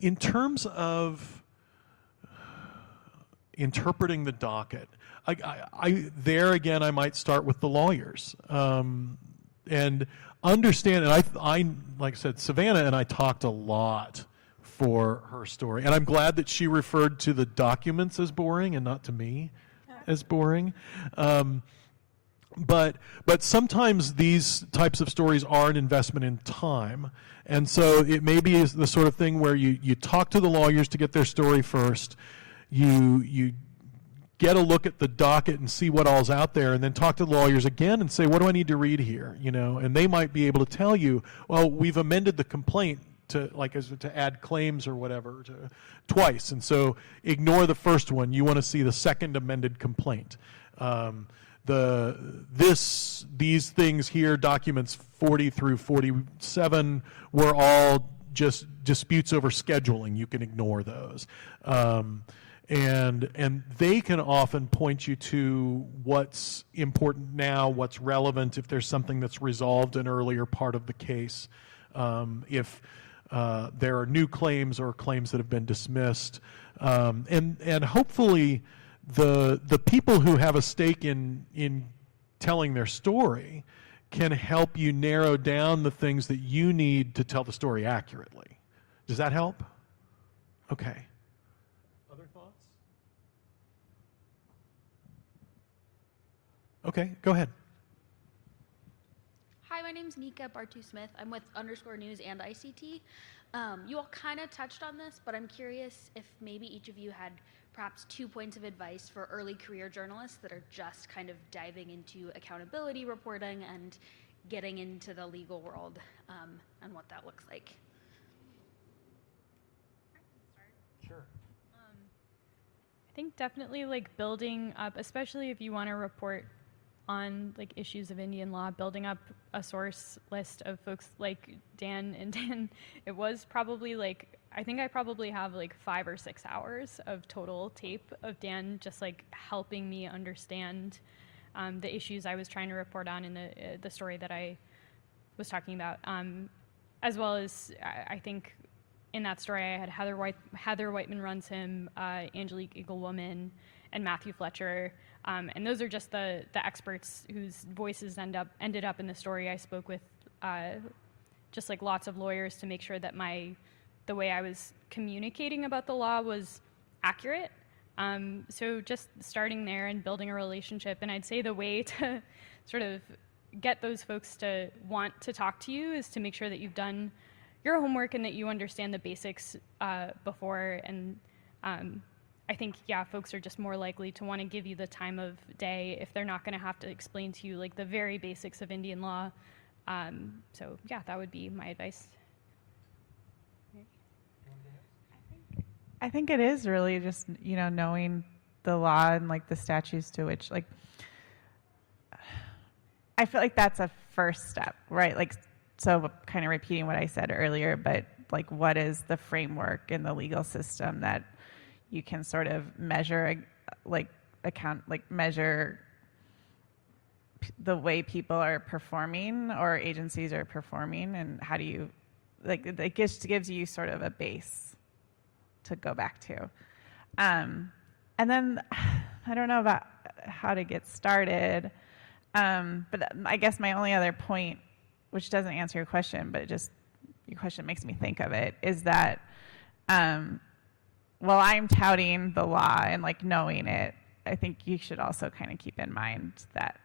In terms of interpreting the docket, there again, I might start with the lawyers and understand. And I like I said, Savannah and I talked a lot for her story, and I'm glad that she referred to the documents as boring and not to me as boring. But sometimes these types of stories are an investment in time, and so it may be the sort of thing where you talk to the lawyers to get their story first. You get a look at the docket and see what all's out there, and then talk to the lawyers again and say, what do I need to read here? And they might be able to tell you, well, we've amended the complaint to add claims or whatever twice, and so ignore the first one. You want to see the second amended complaint. These things here, documents 40 through 47, were all just disputes over scheduling. You can ignore those. And they can often point you to what's important now, what's relevant, if there's something that's resolved an earlier part of the case, if there are new claims or claims that have been dismissed, and hopefully the people who have a stake in telling their story can help you narrow down the things that you need to tell the story accurately. Does that help? Okay. Okay, go ahead. Hi, my name's Nika Bartu-Smith. I'm with _news and ICT. You all kind of touched on this, but I'm curious if maybe each of you had perhaps 2 points of advice for early career journalists that are just kind of diving into accountability reporting and getting into the legal world, and what that looks like. Sure. I think definitely building up, especially if you want to report on like issues of Indian law, building up a source list of folks like Dan. And Dan, it was probably like, I think I probably have like 5 or 6 hours of total tape of Dan just like helping me understand the issues I was trying to report on in the story that I was talking about. As well as, I think in that story I had Heather Whiteman runs him, Angelique Eaglewoman, and Matthew Fletcher. And those are just the experts whose voices ended up in the story. I spoke with just like lots of lawyers to make sure that the way I was communicating about the law was accurate. So just starting there and building a relationship. And I'd say the way to sort of get those folks to want to talk to you is to make sure that you've done your homework and that you understand the basics before. And I think, yeah, folks are just more likely to want to give you the time of day if they're not going to have to explain to you like the very basics of Indian law. So yeah, that would be my advice. I think it is really just, you know, knowing the law and like the statutes to which, like, I feel like that's a first step, right? Like, so kind of repeating what I said earlier, but like, what is the framework in the legal system that you can sort of measure, like measure the way people are performing or agencies are performing, and how do you, like, it gives you sort of a base to go back to. And then I don't know about how to get started, but I guess my only other point, which doesn't answer your question, but your question makes me think of it, is that while I'm touting the law and like knowing it, I think you should also kind of keep in mind that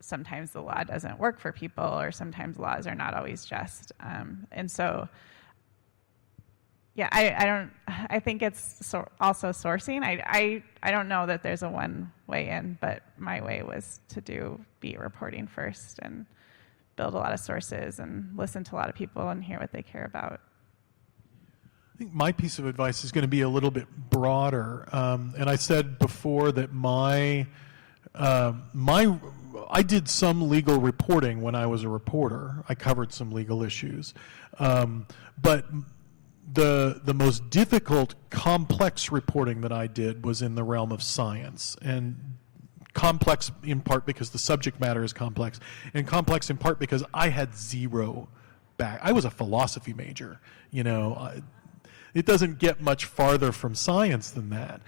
sometimes the law doesn't work for people, or sometimes laws are not always just. And so, yeah, I think it's also sourcing. I don't know that there's a one way in, but my way was to do beat reporting first and build a lot of sources and listen to a lot of people and hear what they care about. I think my piece of advice is going to be a little bit broader. And I said before that I did some legal reporting when I was a reporter. I covered some legal issues. But the most difficult, complex reporting that I did was in the realm of science. And complex in part because the subject matter is complex, and complex in part because I had zero back. I was a philosophy major, you know. It doesn't get much farther from science than that.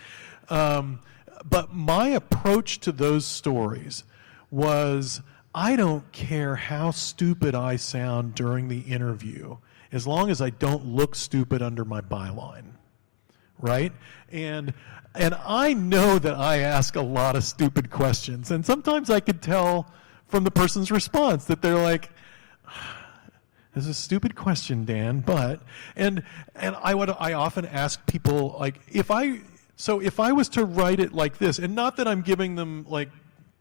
But my approach to those stories was, I don't care how stupid I sound during the interview, as long as I don't look stupid under my byline, right? And I know that I ask a lot of stupid questions, and sometimes I could tell from the person's response that they're like, "This is a stupid question, Dan," but and I often ask people, like, if I was to write it like this, and not that I'm giving them like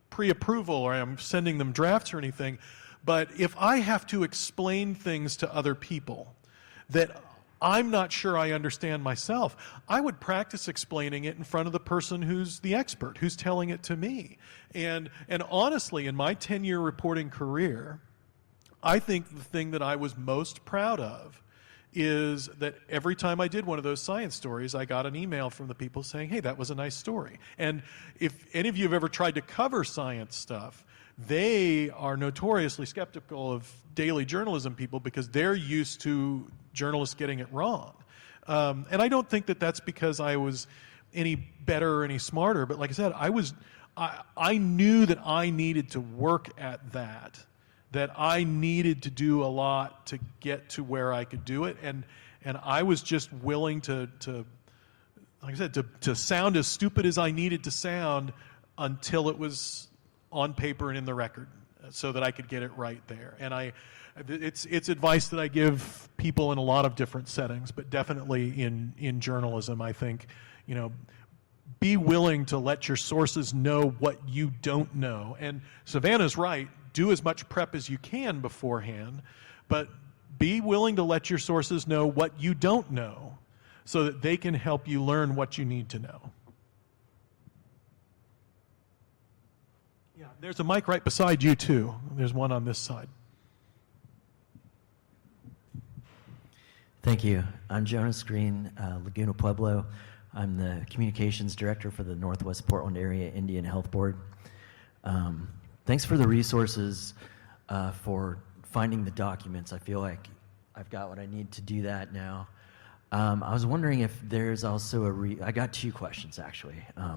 pre-approval or I'm sending them drafts or anything, but if I have to explain things to other people that I'm not sure I understand myself, I would practice explaining it in front of the person who's the expert, who's telling it to me. And honestly, in my 10-year reporting career, I think the thing that I was most proud of is that every time I did one of those science stories, I got an email from the people saying, "Hey, that was a nice story." And if any of you have ever tried to cover science stuff, they are notoriously skeptical of daily journalism people because they're used to journalists getting it wrong. And I don't think that that's because I was any better or any smarter, but like I said, I knew that I needed to work at that I needed to do a lot to get to where I could do it, and I was just willing to like I said, to sound as stupid as I needed to sound until it was on paper and in the record, so that I could get it right there. And it's advice that I give people in a lot of different settings, but definitely in journalism. I think, you know, be willing to let your sources know what you don't know. And Savannah's right. Do as much prep as you can beforehand, but be willing to let your sources know what you don't know so that they can help you learn what you need to know. Yeah, There's a mic right beside you, too. There's one on this side. Thank you. I'm Jonas Green, Laguna Pueblo. I'm the communications director for the Northwest Portland Area Indian Health Board. Thanks for the resources for finding the documents. I feel like I've got what I need to do that now. I was wondering if there's also I got two questions, actually. I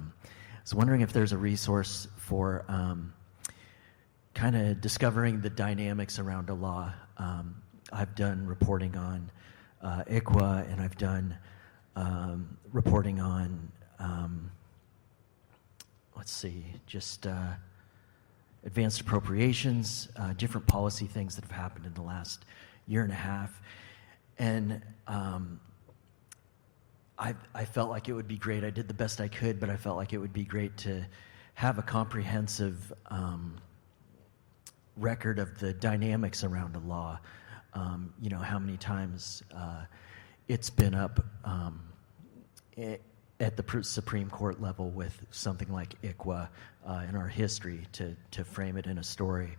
was wondering if there's a resource for kind of discovering the dynamics around a law. I've done reporting on ICWA, and I've done reporting on, just advanced appropriations, different policy things that have happened in the last year and a half. And I felt like it would be great. I did the best I could, but I felt like it would be great to have a comprehensive record of the dynamics around a law. How many times it's been up at the Supreme Court level with something like ICWA in our history to frame it in a story,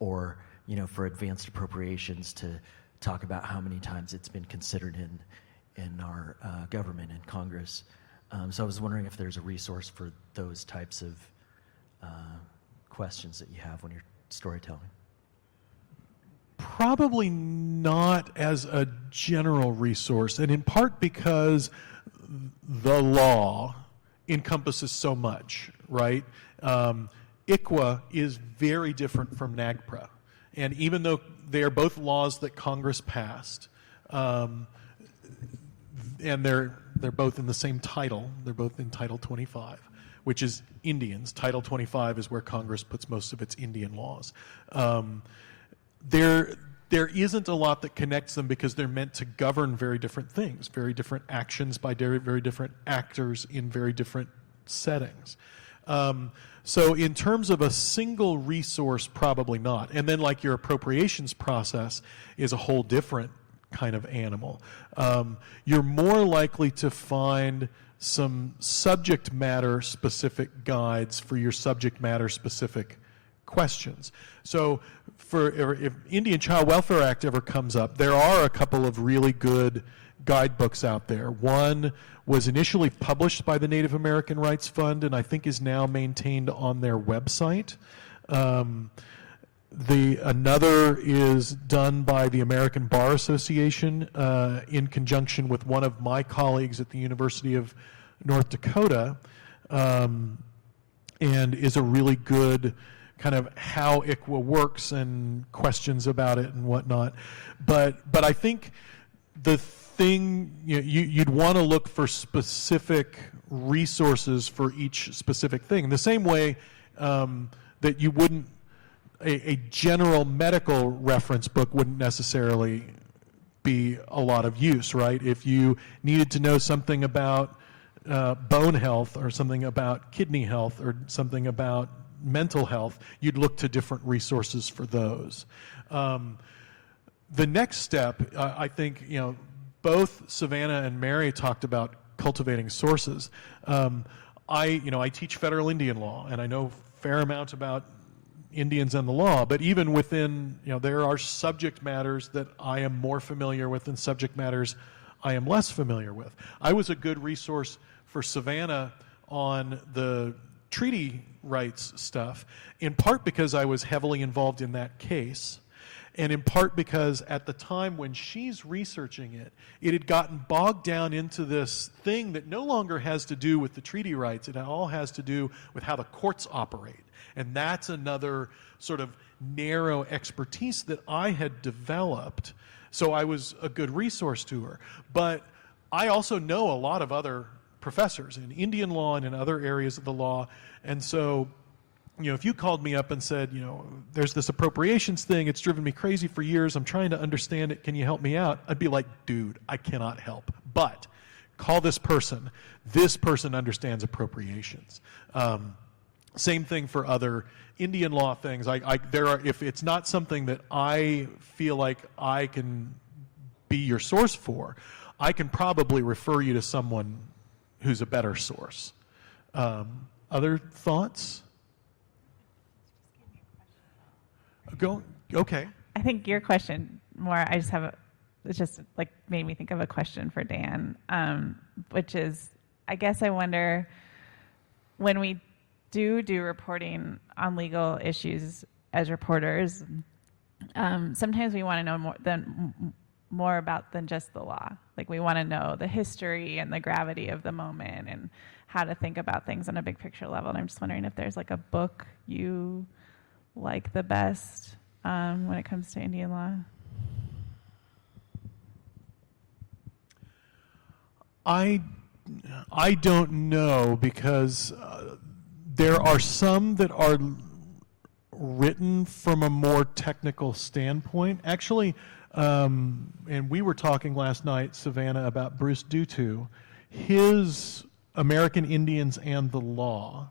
or for advanced appropriations to talk about how many times it's been considered in our government and Congress. So I was wondering if there's a resource for those types of questions that you have when you're storytelling. Probably not as a general resource, and in part because the law encompasses so much, right? ICWA is very different from NAGPRA, and even though they are both laws that Congress passed, and they're both in the same title, they're both in Title 25, which is Indians. Title 25 is where Congress puts most of its Indian laws. There isn't a lot that connects them because they're meant to govern very different things, very different actions by very different actors in very different settings. So in terms of a single resource, probably not. And then like your appropriations process is a whole different kind of animal. You're more likely to find some subject matter specific guides for your subject matter specific questions. So if Indian Child Welfare Act ever comes up, there are a couple of really good guidebooks out there. One was initially published by the Native American Rights Fund and I think is now maintained on their website. Another is done by the American Bar Association in conjunction with one of my colleagues at the University of North Dakota, and is a really good kind of how ICWA works and questions about it and whatnot. But I think the thing, you'd want to look for specific resources for each specific thing. In the same way that you wouldn't, a general medical reference book wouldn't necessarily be a lot of use, right? If you needed to know something about bone health or something about kidney health or something about mental health, you'd look to different resources for those. The next step, I think, both Savannah and Mary talked about cultivating sources. I teach federal Indian law, and I know a fair amount about Indians and the law, but even within, there are subject matters that I am more familiar with and subject matters I am less familiar with. I was a good resource for Savannah on the treaty rights stuff, in part because I was heavily involved in that case, and in part because at the time when she's researching it, it had gotten bogged down into this thing that no longer has to do with the treaty rights. It all has to do with how the courts operate. And that's another sort of narrow expertise that I had developed. So I was a good resource to her. But I also know a lot of other professors in Indian law and in other areas of the law. And so, if you called me up and said, there's this appropriations thing, it's driven me crazy for years, I'm trying to understand it, can you help me out? I'd be like, dude, I cannot help. But call this person. This person understands appropriations. Same thing for other Indian law things. If it's not something that I feel like I can be your source for, I can probably refer you to someone who's a better source. Other thoughts? Go. Okay. I think your question more, I just have it just like made me think of a question for Dan, which is, I guess I wonder, when we do reporting on legal issues as reporters, sometimes we want to know more about than just the law. Like, we want to know the history and the gravity of the moment and how to think about things on a big picture level. And I'm just wondering if there's like a book you like the best when it comes to Indian law. I don't know, because there are some that are written from a more technical standpoint. Actually, and we were talking last night, Savannah, about Bruce Dutu. His American Indians and the Law,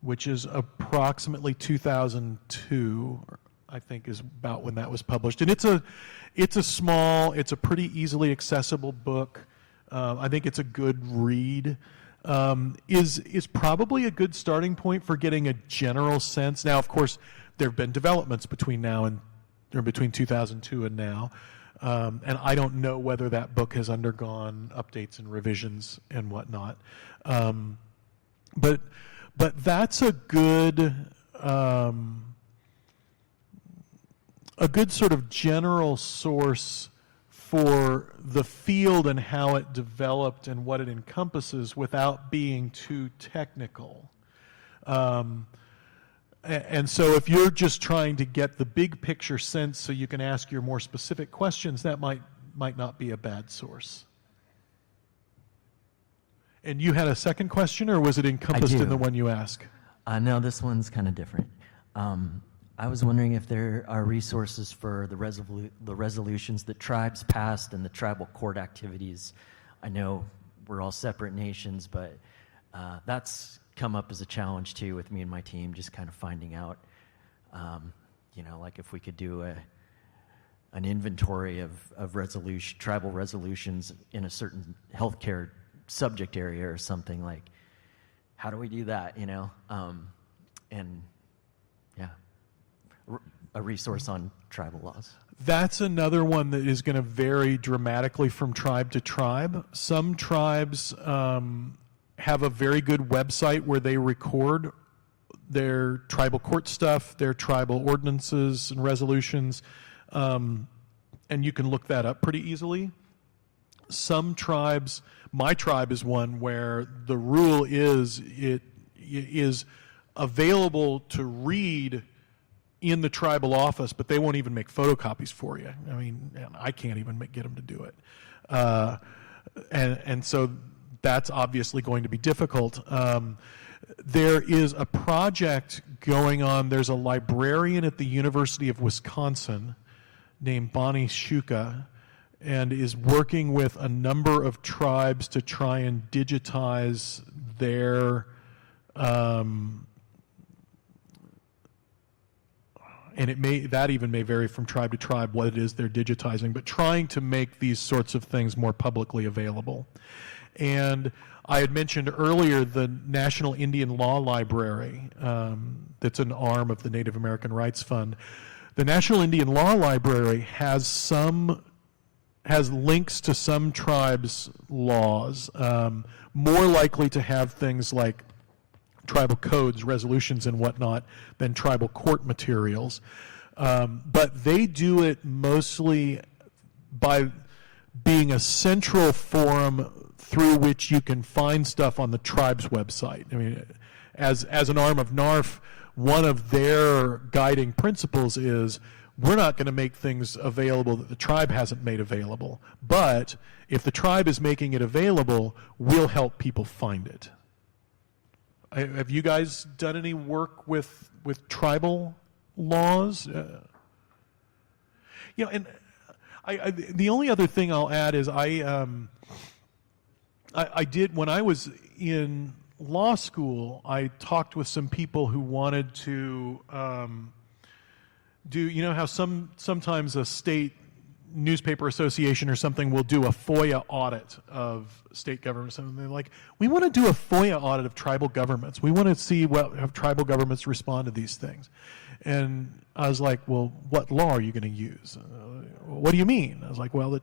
which is approximately 2002, I think is about when that was published. And it's a pretty easily accessible book. I think it's a good read. Is probably a good starting point for getting a general sense. Now, of course, there have been developments between 2002 and now, and I don't know whether that book has undergone updates and revisions and whatnot. But that's a good sort of general source for the field and how it developed and what it encompasses without being too technical. And so if you're just trying to get the big picture sense so you can ask your more specific questions, that might not be a bad source. And you had a second question, or was it encompassed in the one you asked? No, this one's kind of different. I was wondering if there are resources for the resolutions that tribes passed and the tribal court activities. I know we're all separate nations, but that's come up as a challenge too with me and my team, just kind of finding out, like if we could do an inventory of tribal resolutions in a certain healthcare subject area or something. Like, how do we do that, and yeah, a resource on tribal laws. That's another one that is going to vary dramatically from tribe to tribe. Some tribes have a very good website where they record their tribal court stuff, their tribal ordinances and resolutions, and you can look that up pretty easily. Some tribes, my tribe is one where the rule is it is available to read in the tribal office, but they won't even make photocopies for you. I mean, I can't even get them to do it. And so that's obviously going to be difficult. There is a project going on. There's a librarian at the University of Wisconsin named Bonnie Shuka, and is working with a number of tribes to try and digitize their and that even may vary from tribe to tribe what it is they're digitizing, but trying to make these sorts of things more publicly available. And I had mentioned earlier the National Indian Law Library, that's an arm of the Native American Rights Fund. The National Indian Law Library has links to some tribes' laws, more likely to have things like tribal codes, resolutions, and whatnot than tribal court materials. But they do it mostly by being a central forum through which you can find stuff on the tribe's website. I mean, as an arm of NARF, one of their guiding principles is we're not going to make things available that the tribe hasn't made available. But if the tribe is making it available, we'll help people find it. Have you guys done any work with tribal laws? And the only other thing I'll add is I did, when I was in law school, I talked with some people who wanted to do, how sometimes a state newspaper association or something will do a FOIA audit of state governments, and they're like, we want to do a FOIA audit of tribal governments. We want to see how tribal governments respond to these things. And I was like, well, what law are you going to use? What do you mean? I was like, well,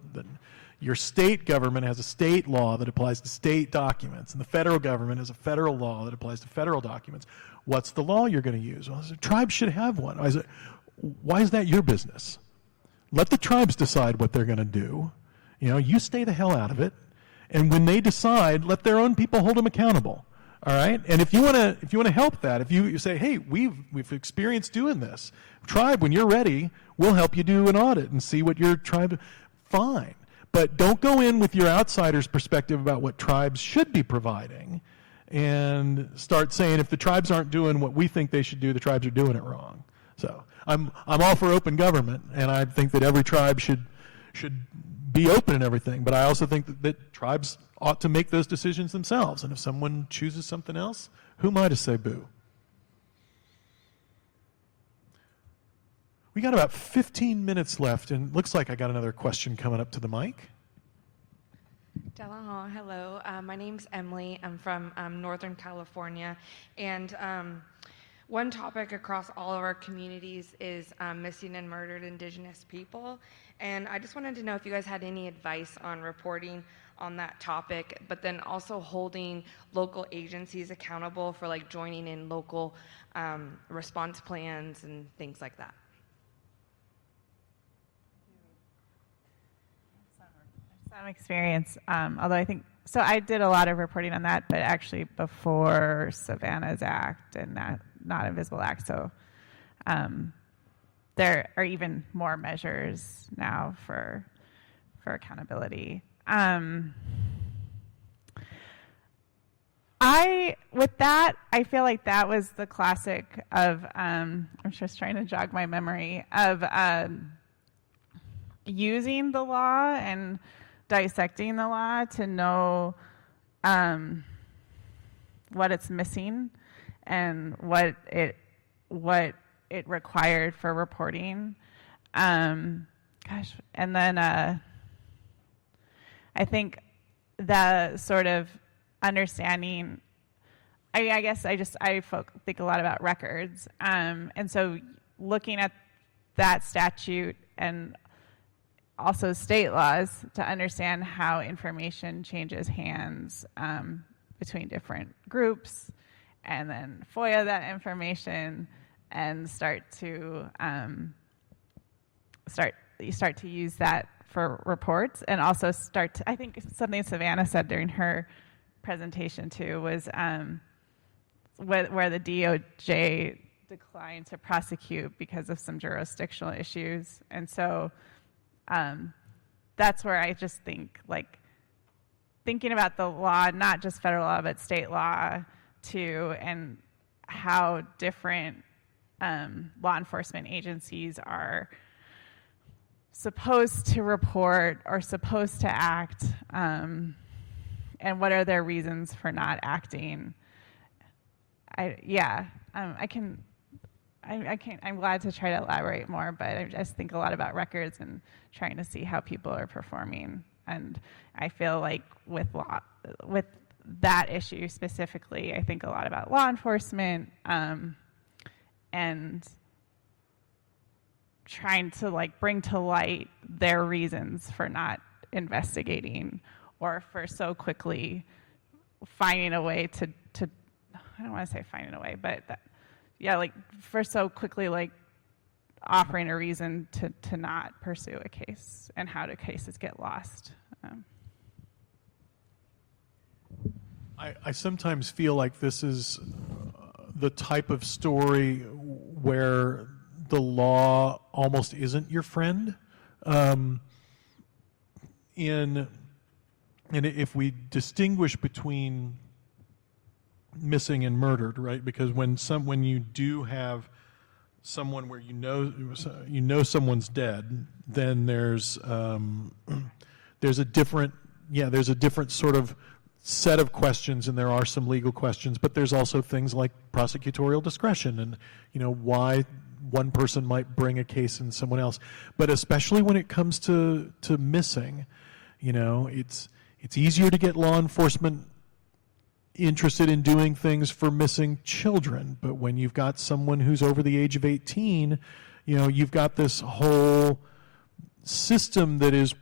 your state government has a state law that applies to state documents, and the federal government has a federal law that applies to federal documents. What's the law you're going to use? Well, I said, tribes should have one. I said, why is that your business? Let the tribes decide what they're going to do. You stay the hell out of it. And when they decide, let their own people hold them accountable. All right? And if you want to help that, if you say, hey, we've experienced doing this. Tribe, when you're ready, we'll help you do an audit and see what your tribe, fine. But don't go in with your outsider's perspective about what tribes should be providing and start saying if the tribes aren't doing what we think they should do, the tribes are doing it wrong. So I'm all for open government, and I think that every tribe should be open and everything, but I also think that tribes ought to make those decisions themselves, and if someone chooses something else, who am I to say boo? We got about 15 minutes left, and looks like I got another question coming up to the mic. Delahan, hello. My name's Emily. I'm from Northern California, and one topic across all of our communities is missing and murdered Indigenous people. And I just wanted to know if you guys had any advice on reporting on that topic, but then also holding local agencies accountable for like joining in local response plans and things like that. Some experience, although I think, so I did a lot of reporting on that, but actually before Savannah's Act and Not Invisible Act, so there are even more measures now for accountability. With that, I feel like that was the classic of, I'm just trying to jog my memory, of using the law and dissecting the law to know what it's missing and what it required for reporting. And then I think the sort of understanding, I guess I think a lot about records. And so looking at that statute and also state laws to understand how information changes hands between different groups, and then FOIA that information and start to use that for reports, and also I think something Savannah said during her presentation too was where the DOJ declined to prosecute because of some jurisdictional issues. And so that's where I just think, like, thinking about the law, not just federal law, but state law too, and how different law enforcement agencies are supposed to report or supposed to act, and what are their reasons for not acting. I'm glad to try to elaborate more, but I just think a lot about records and trying to see how people are performing. And I feel like with that issue specifically, I think a lot about law enforcement and trying to like bring to light their reasons for not investigating, or for so quickly finding a way to I don't want to say finding a way, but for so quickly like offering a reason to not pursue a case, and how do cases get lost. I sometimes feel like this is the type of story where the law almost isn't your friend. And if we distinguish between missing and murdered, right? Because when you do have someone where you know someone's dead, then there's a different sort of set of questions, and there are some legal questions, but there's also things like prosecutorial discretion and why one person might bring a case and someone else. But especially when it comes to missing, it's easier to get law enforcement interested in doing things for missing children. But when you've got someone who's over the age of 18, you know, you've got this whole system that is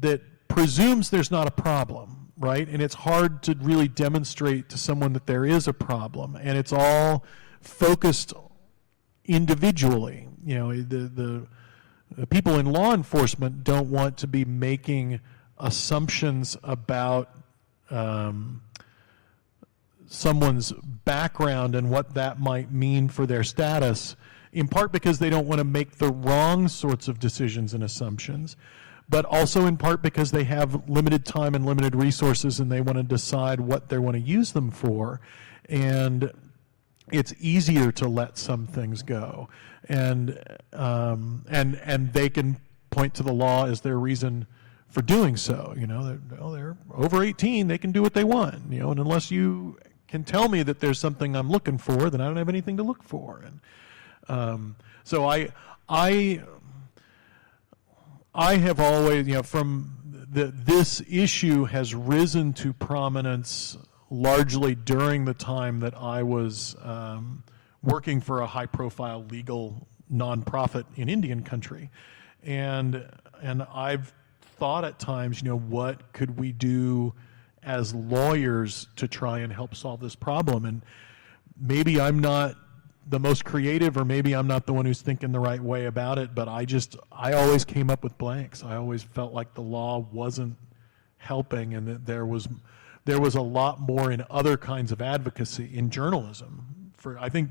that presumes there's not a problem, right? And it's hard to really demonstrate to someone that there is a problem, and it's all focused individually. You know, the people in law enforcement don't want to be making assumptions about someone's background and what that might mean for their status, in part because they don't want to make the wrong sorts of decisions and assumptions, but also in part because they have limited time and limited resources, and they want to decide what they want to use them for. And it's easier to let some things go, and they can point to the law as their reason for doing so. You know, they're over 18, they can do what they want. You know, and unless you can tell me that there's something I'm looking for, then I don't have anything to look for. And so I have always, you know, from this issue has risen to prominence largely during the time that I was working for a high-profile legal nonprofit in Indian country, and I've thought at times, you know, what could we do as lawyers to try and help solve this problem? And maybe I'm not the most creative, or maybe I'm not the one who's thinking the right way about it, but I always came up with blanks. I always felt like the law wasn't helping, and that there was a lot more in other kinds of advocacy in journalism. I think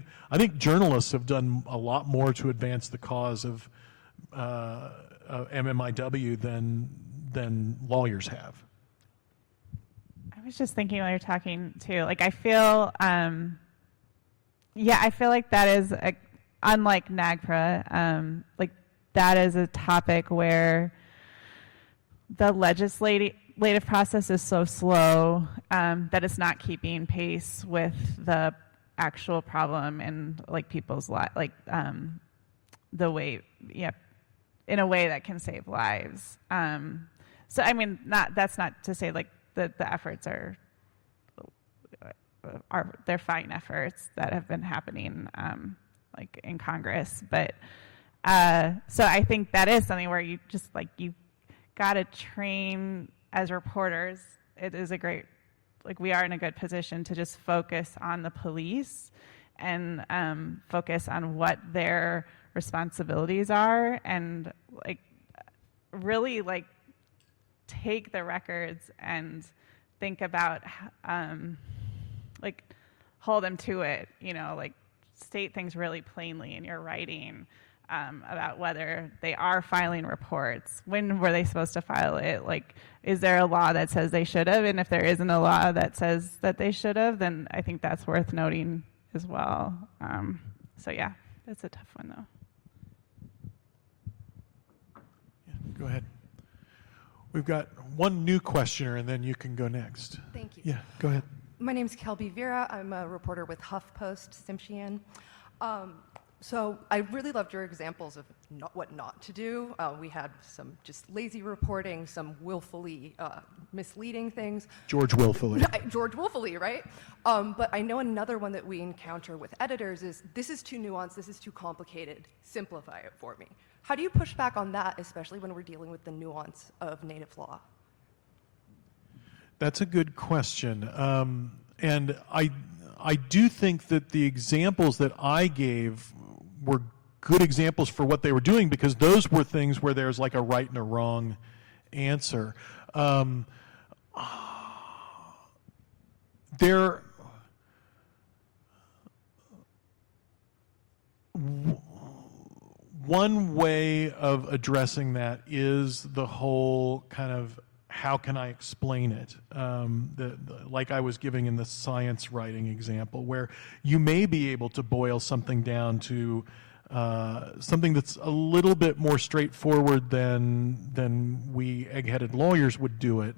journalists have done a lot more to advance the cause of MMIW than lawyers have. I was just thinking while you're talking too, like I feel I feel like that is unlike NAGPRA, like that is a topic where the legislative process is so slow that it's not keeping pace with the actual problem and like people's the way, in a way that can save lives. So I mean, that's not to say like the efforts are they're fine efforts that have been happening like in Congress, but so I think that is something where you just like you got to train as reporters. It is a great, like we are in a good position to just focus on the police and focus on what their responsibilities are, and like really like take the records and think about like hold them to it, you know, like state things really plainly in your writing about whether they are filing reports. When were they supposed to file it? Like, is there a law that says they should have? And if there isn't a law that says that they should have, then I think that's worth noting as well. So yeah, that's a tough one though. Yeah, go ahead. We've got one new questioner, and then you can go next. Thank you. Yeah, go ahead. My name is Kelby Vera. I'm a reporter with HuffPost Tsimshian. So I really loved your examples of what not to do. We had some just lazy reporting, some willfully misleading things. George willfully. George willfully, right? But I know another one that we encounter with editors is, this is too nuanced, this is too complicated, simplify it for me. How do you push back on that, especially when we're dealing with the nuance of native law? That's a good question. And I do think that the examples that I gave were good examples for what they were doing, because those were things where there's like a right and a wrong answer. One way of addressing that is the whole kind of, how can I explain it? Like I was giving in the science writing example, where you may be able to boil something down to something that's a little bit more straightforward than we egg-headed lawyers would do it,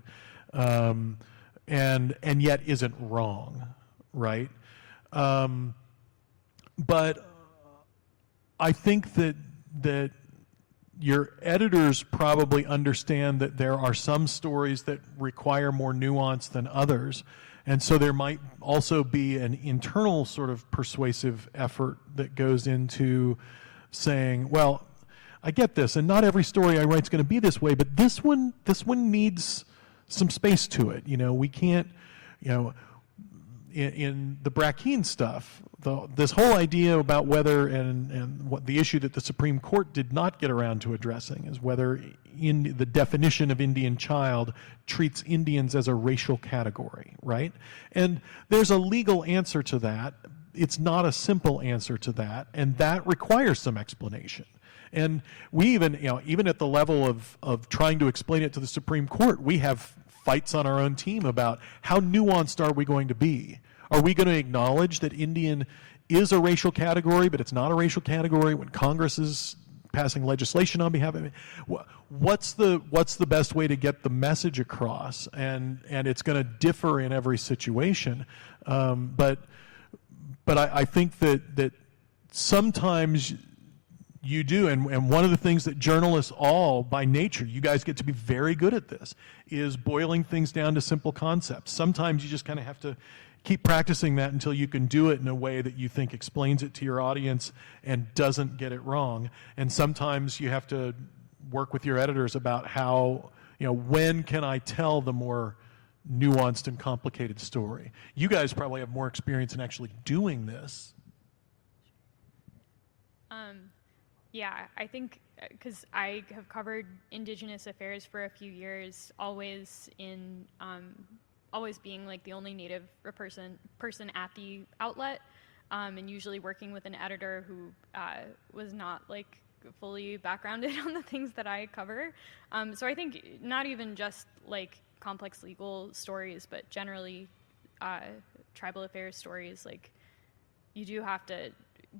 and yet isn't wrong, right? But I think that your editors probably understand that there are some stories that require more nuance than others. And so there might also be an internal sort of persuasive effort that goes into saying, well, I get this, and not every story I write is going to be this way, but this one needs some space to it. You know, we can't, you know, in the Brackeen stuff, this whole idea about whether, and what the issue that the Supreme Court did not get around to addressing is whether in the definition of Indian child treats Indians as a racial category, right? And there's a legal answer to that. It's not a simple answer to that, and that requires some explanation. And we even, you know, even at the level of trying to explain it to the Supreme Court, we have fights on our own team about how nuanced are we going to be? Are we going to acknowledge that Indian is a racial category, but it's not a racial category when Congress is passing legislation on behalf of it? What's the best way to get the message across? And it's going to differ in every situation. But I think that sometimes you do, and one of the things that journalists all, by nature, you guys get to be very good at this, is boiling things down to simple concepts. Sometimes you just kind of have to keep practicing that until you can do it in a way that you think explains it to your audience and doesn't get it wrong. And sometimes you have to work with your editors about how, you know, when can I tell the more nuanced and complicated story? You guys probably have more experience in actually doing this. Yeah, I think because I have covered Indigenous affairs for a few years, always being like the only Native person at the outlet, and usually working with an editor who was not like fully backgrounded on the things that I cover. So I think not even just like complex legal stories, but generally tribal affairs stories, like you do have to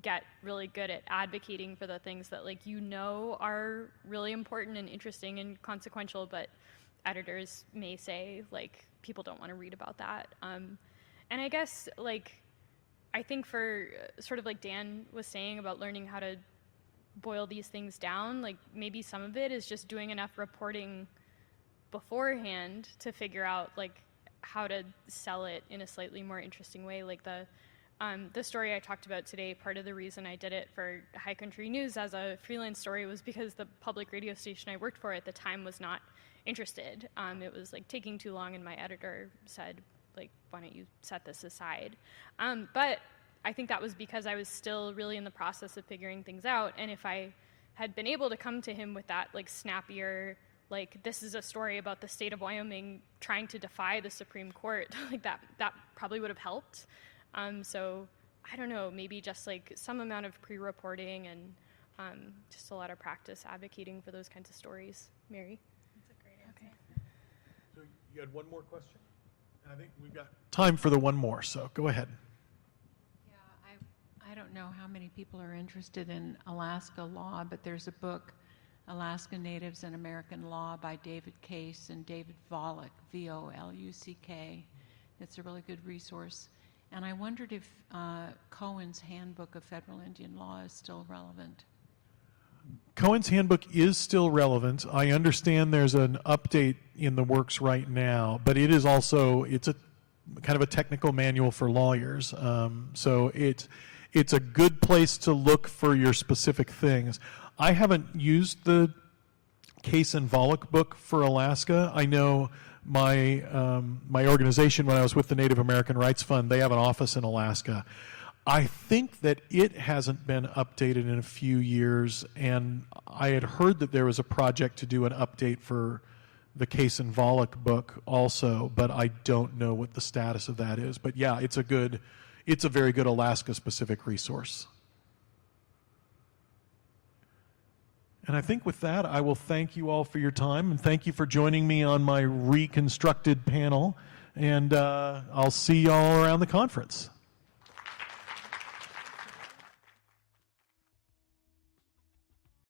get really good at advocating for the things that like you know are really important and interesting and consequential, but editors may say like people don't want to read about that. And I guess like I think for sort of like Dan was saying about learning how to boil these things down, like maybe some of it is just doing enough reporting beforehand to figure out like how to sell it in a slightly more interesting way. Like the story I talked about today, part of the reason I did it for High Country News as a freelance story was because the public radio station I worked for at the time was not interested. It was like taking too long, and my editor said, like, why don't you set this aside? But I think that was because I was still really in the process of figuring things out, and if I had been able to come to him with that like snappier, like this is a story about the state of Wyoming trying to defy the Supreme Court, like that probably would have helped. So I don't know, maybe just like some amount of pre-reporting and just a lot of practice advocating for those kinds of stories. Mary? That's a great answer. Okay. So you had one more question? I think we've got time for the one more, so go ahead. Yeah, I don't know how many people are interested in Alaska law, but there's a book, Alaska Natives and American Law by David Case and David Volluck, V-O-L-U-C-K. It's a really good resource. And I wondered if Cohen's Handbook of Federal Indian Law is still relevant. Cohen's Handbook is still relevant. I understand there's an update in the works right now, but it is also, it's a kind of a technical manual for lawyers. So it's a good place to look for your specific things. I haven't used the Case and Volluck book for Alaska. I know my organization, when I was with the Native American Rights Fund, they have an office in Alaska. I think that it hasn't been updated in a few years, and I had heard that there was a project to do an update for the Case and Volluck book also, but I don't know what the status of that is. But yeah, it's a very good Alaska-specific resource. And I think with that, I will thank you all for your time, and thank you for joining me on my reconstructed panel, and I'll see you all around the conference.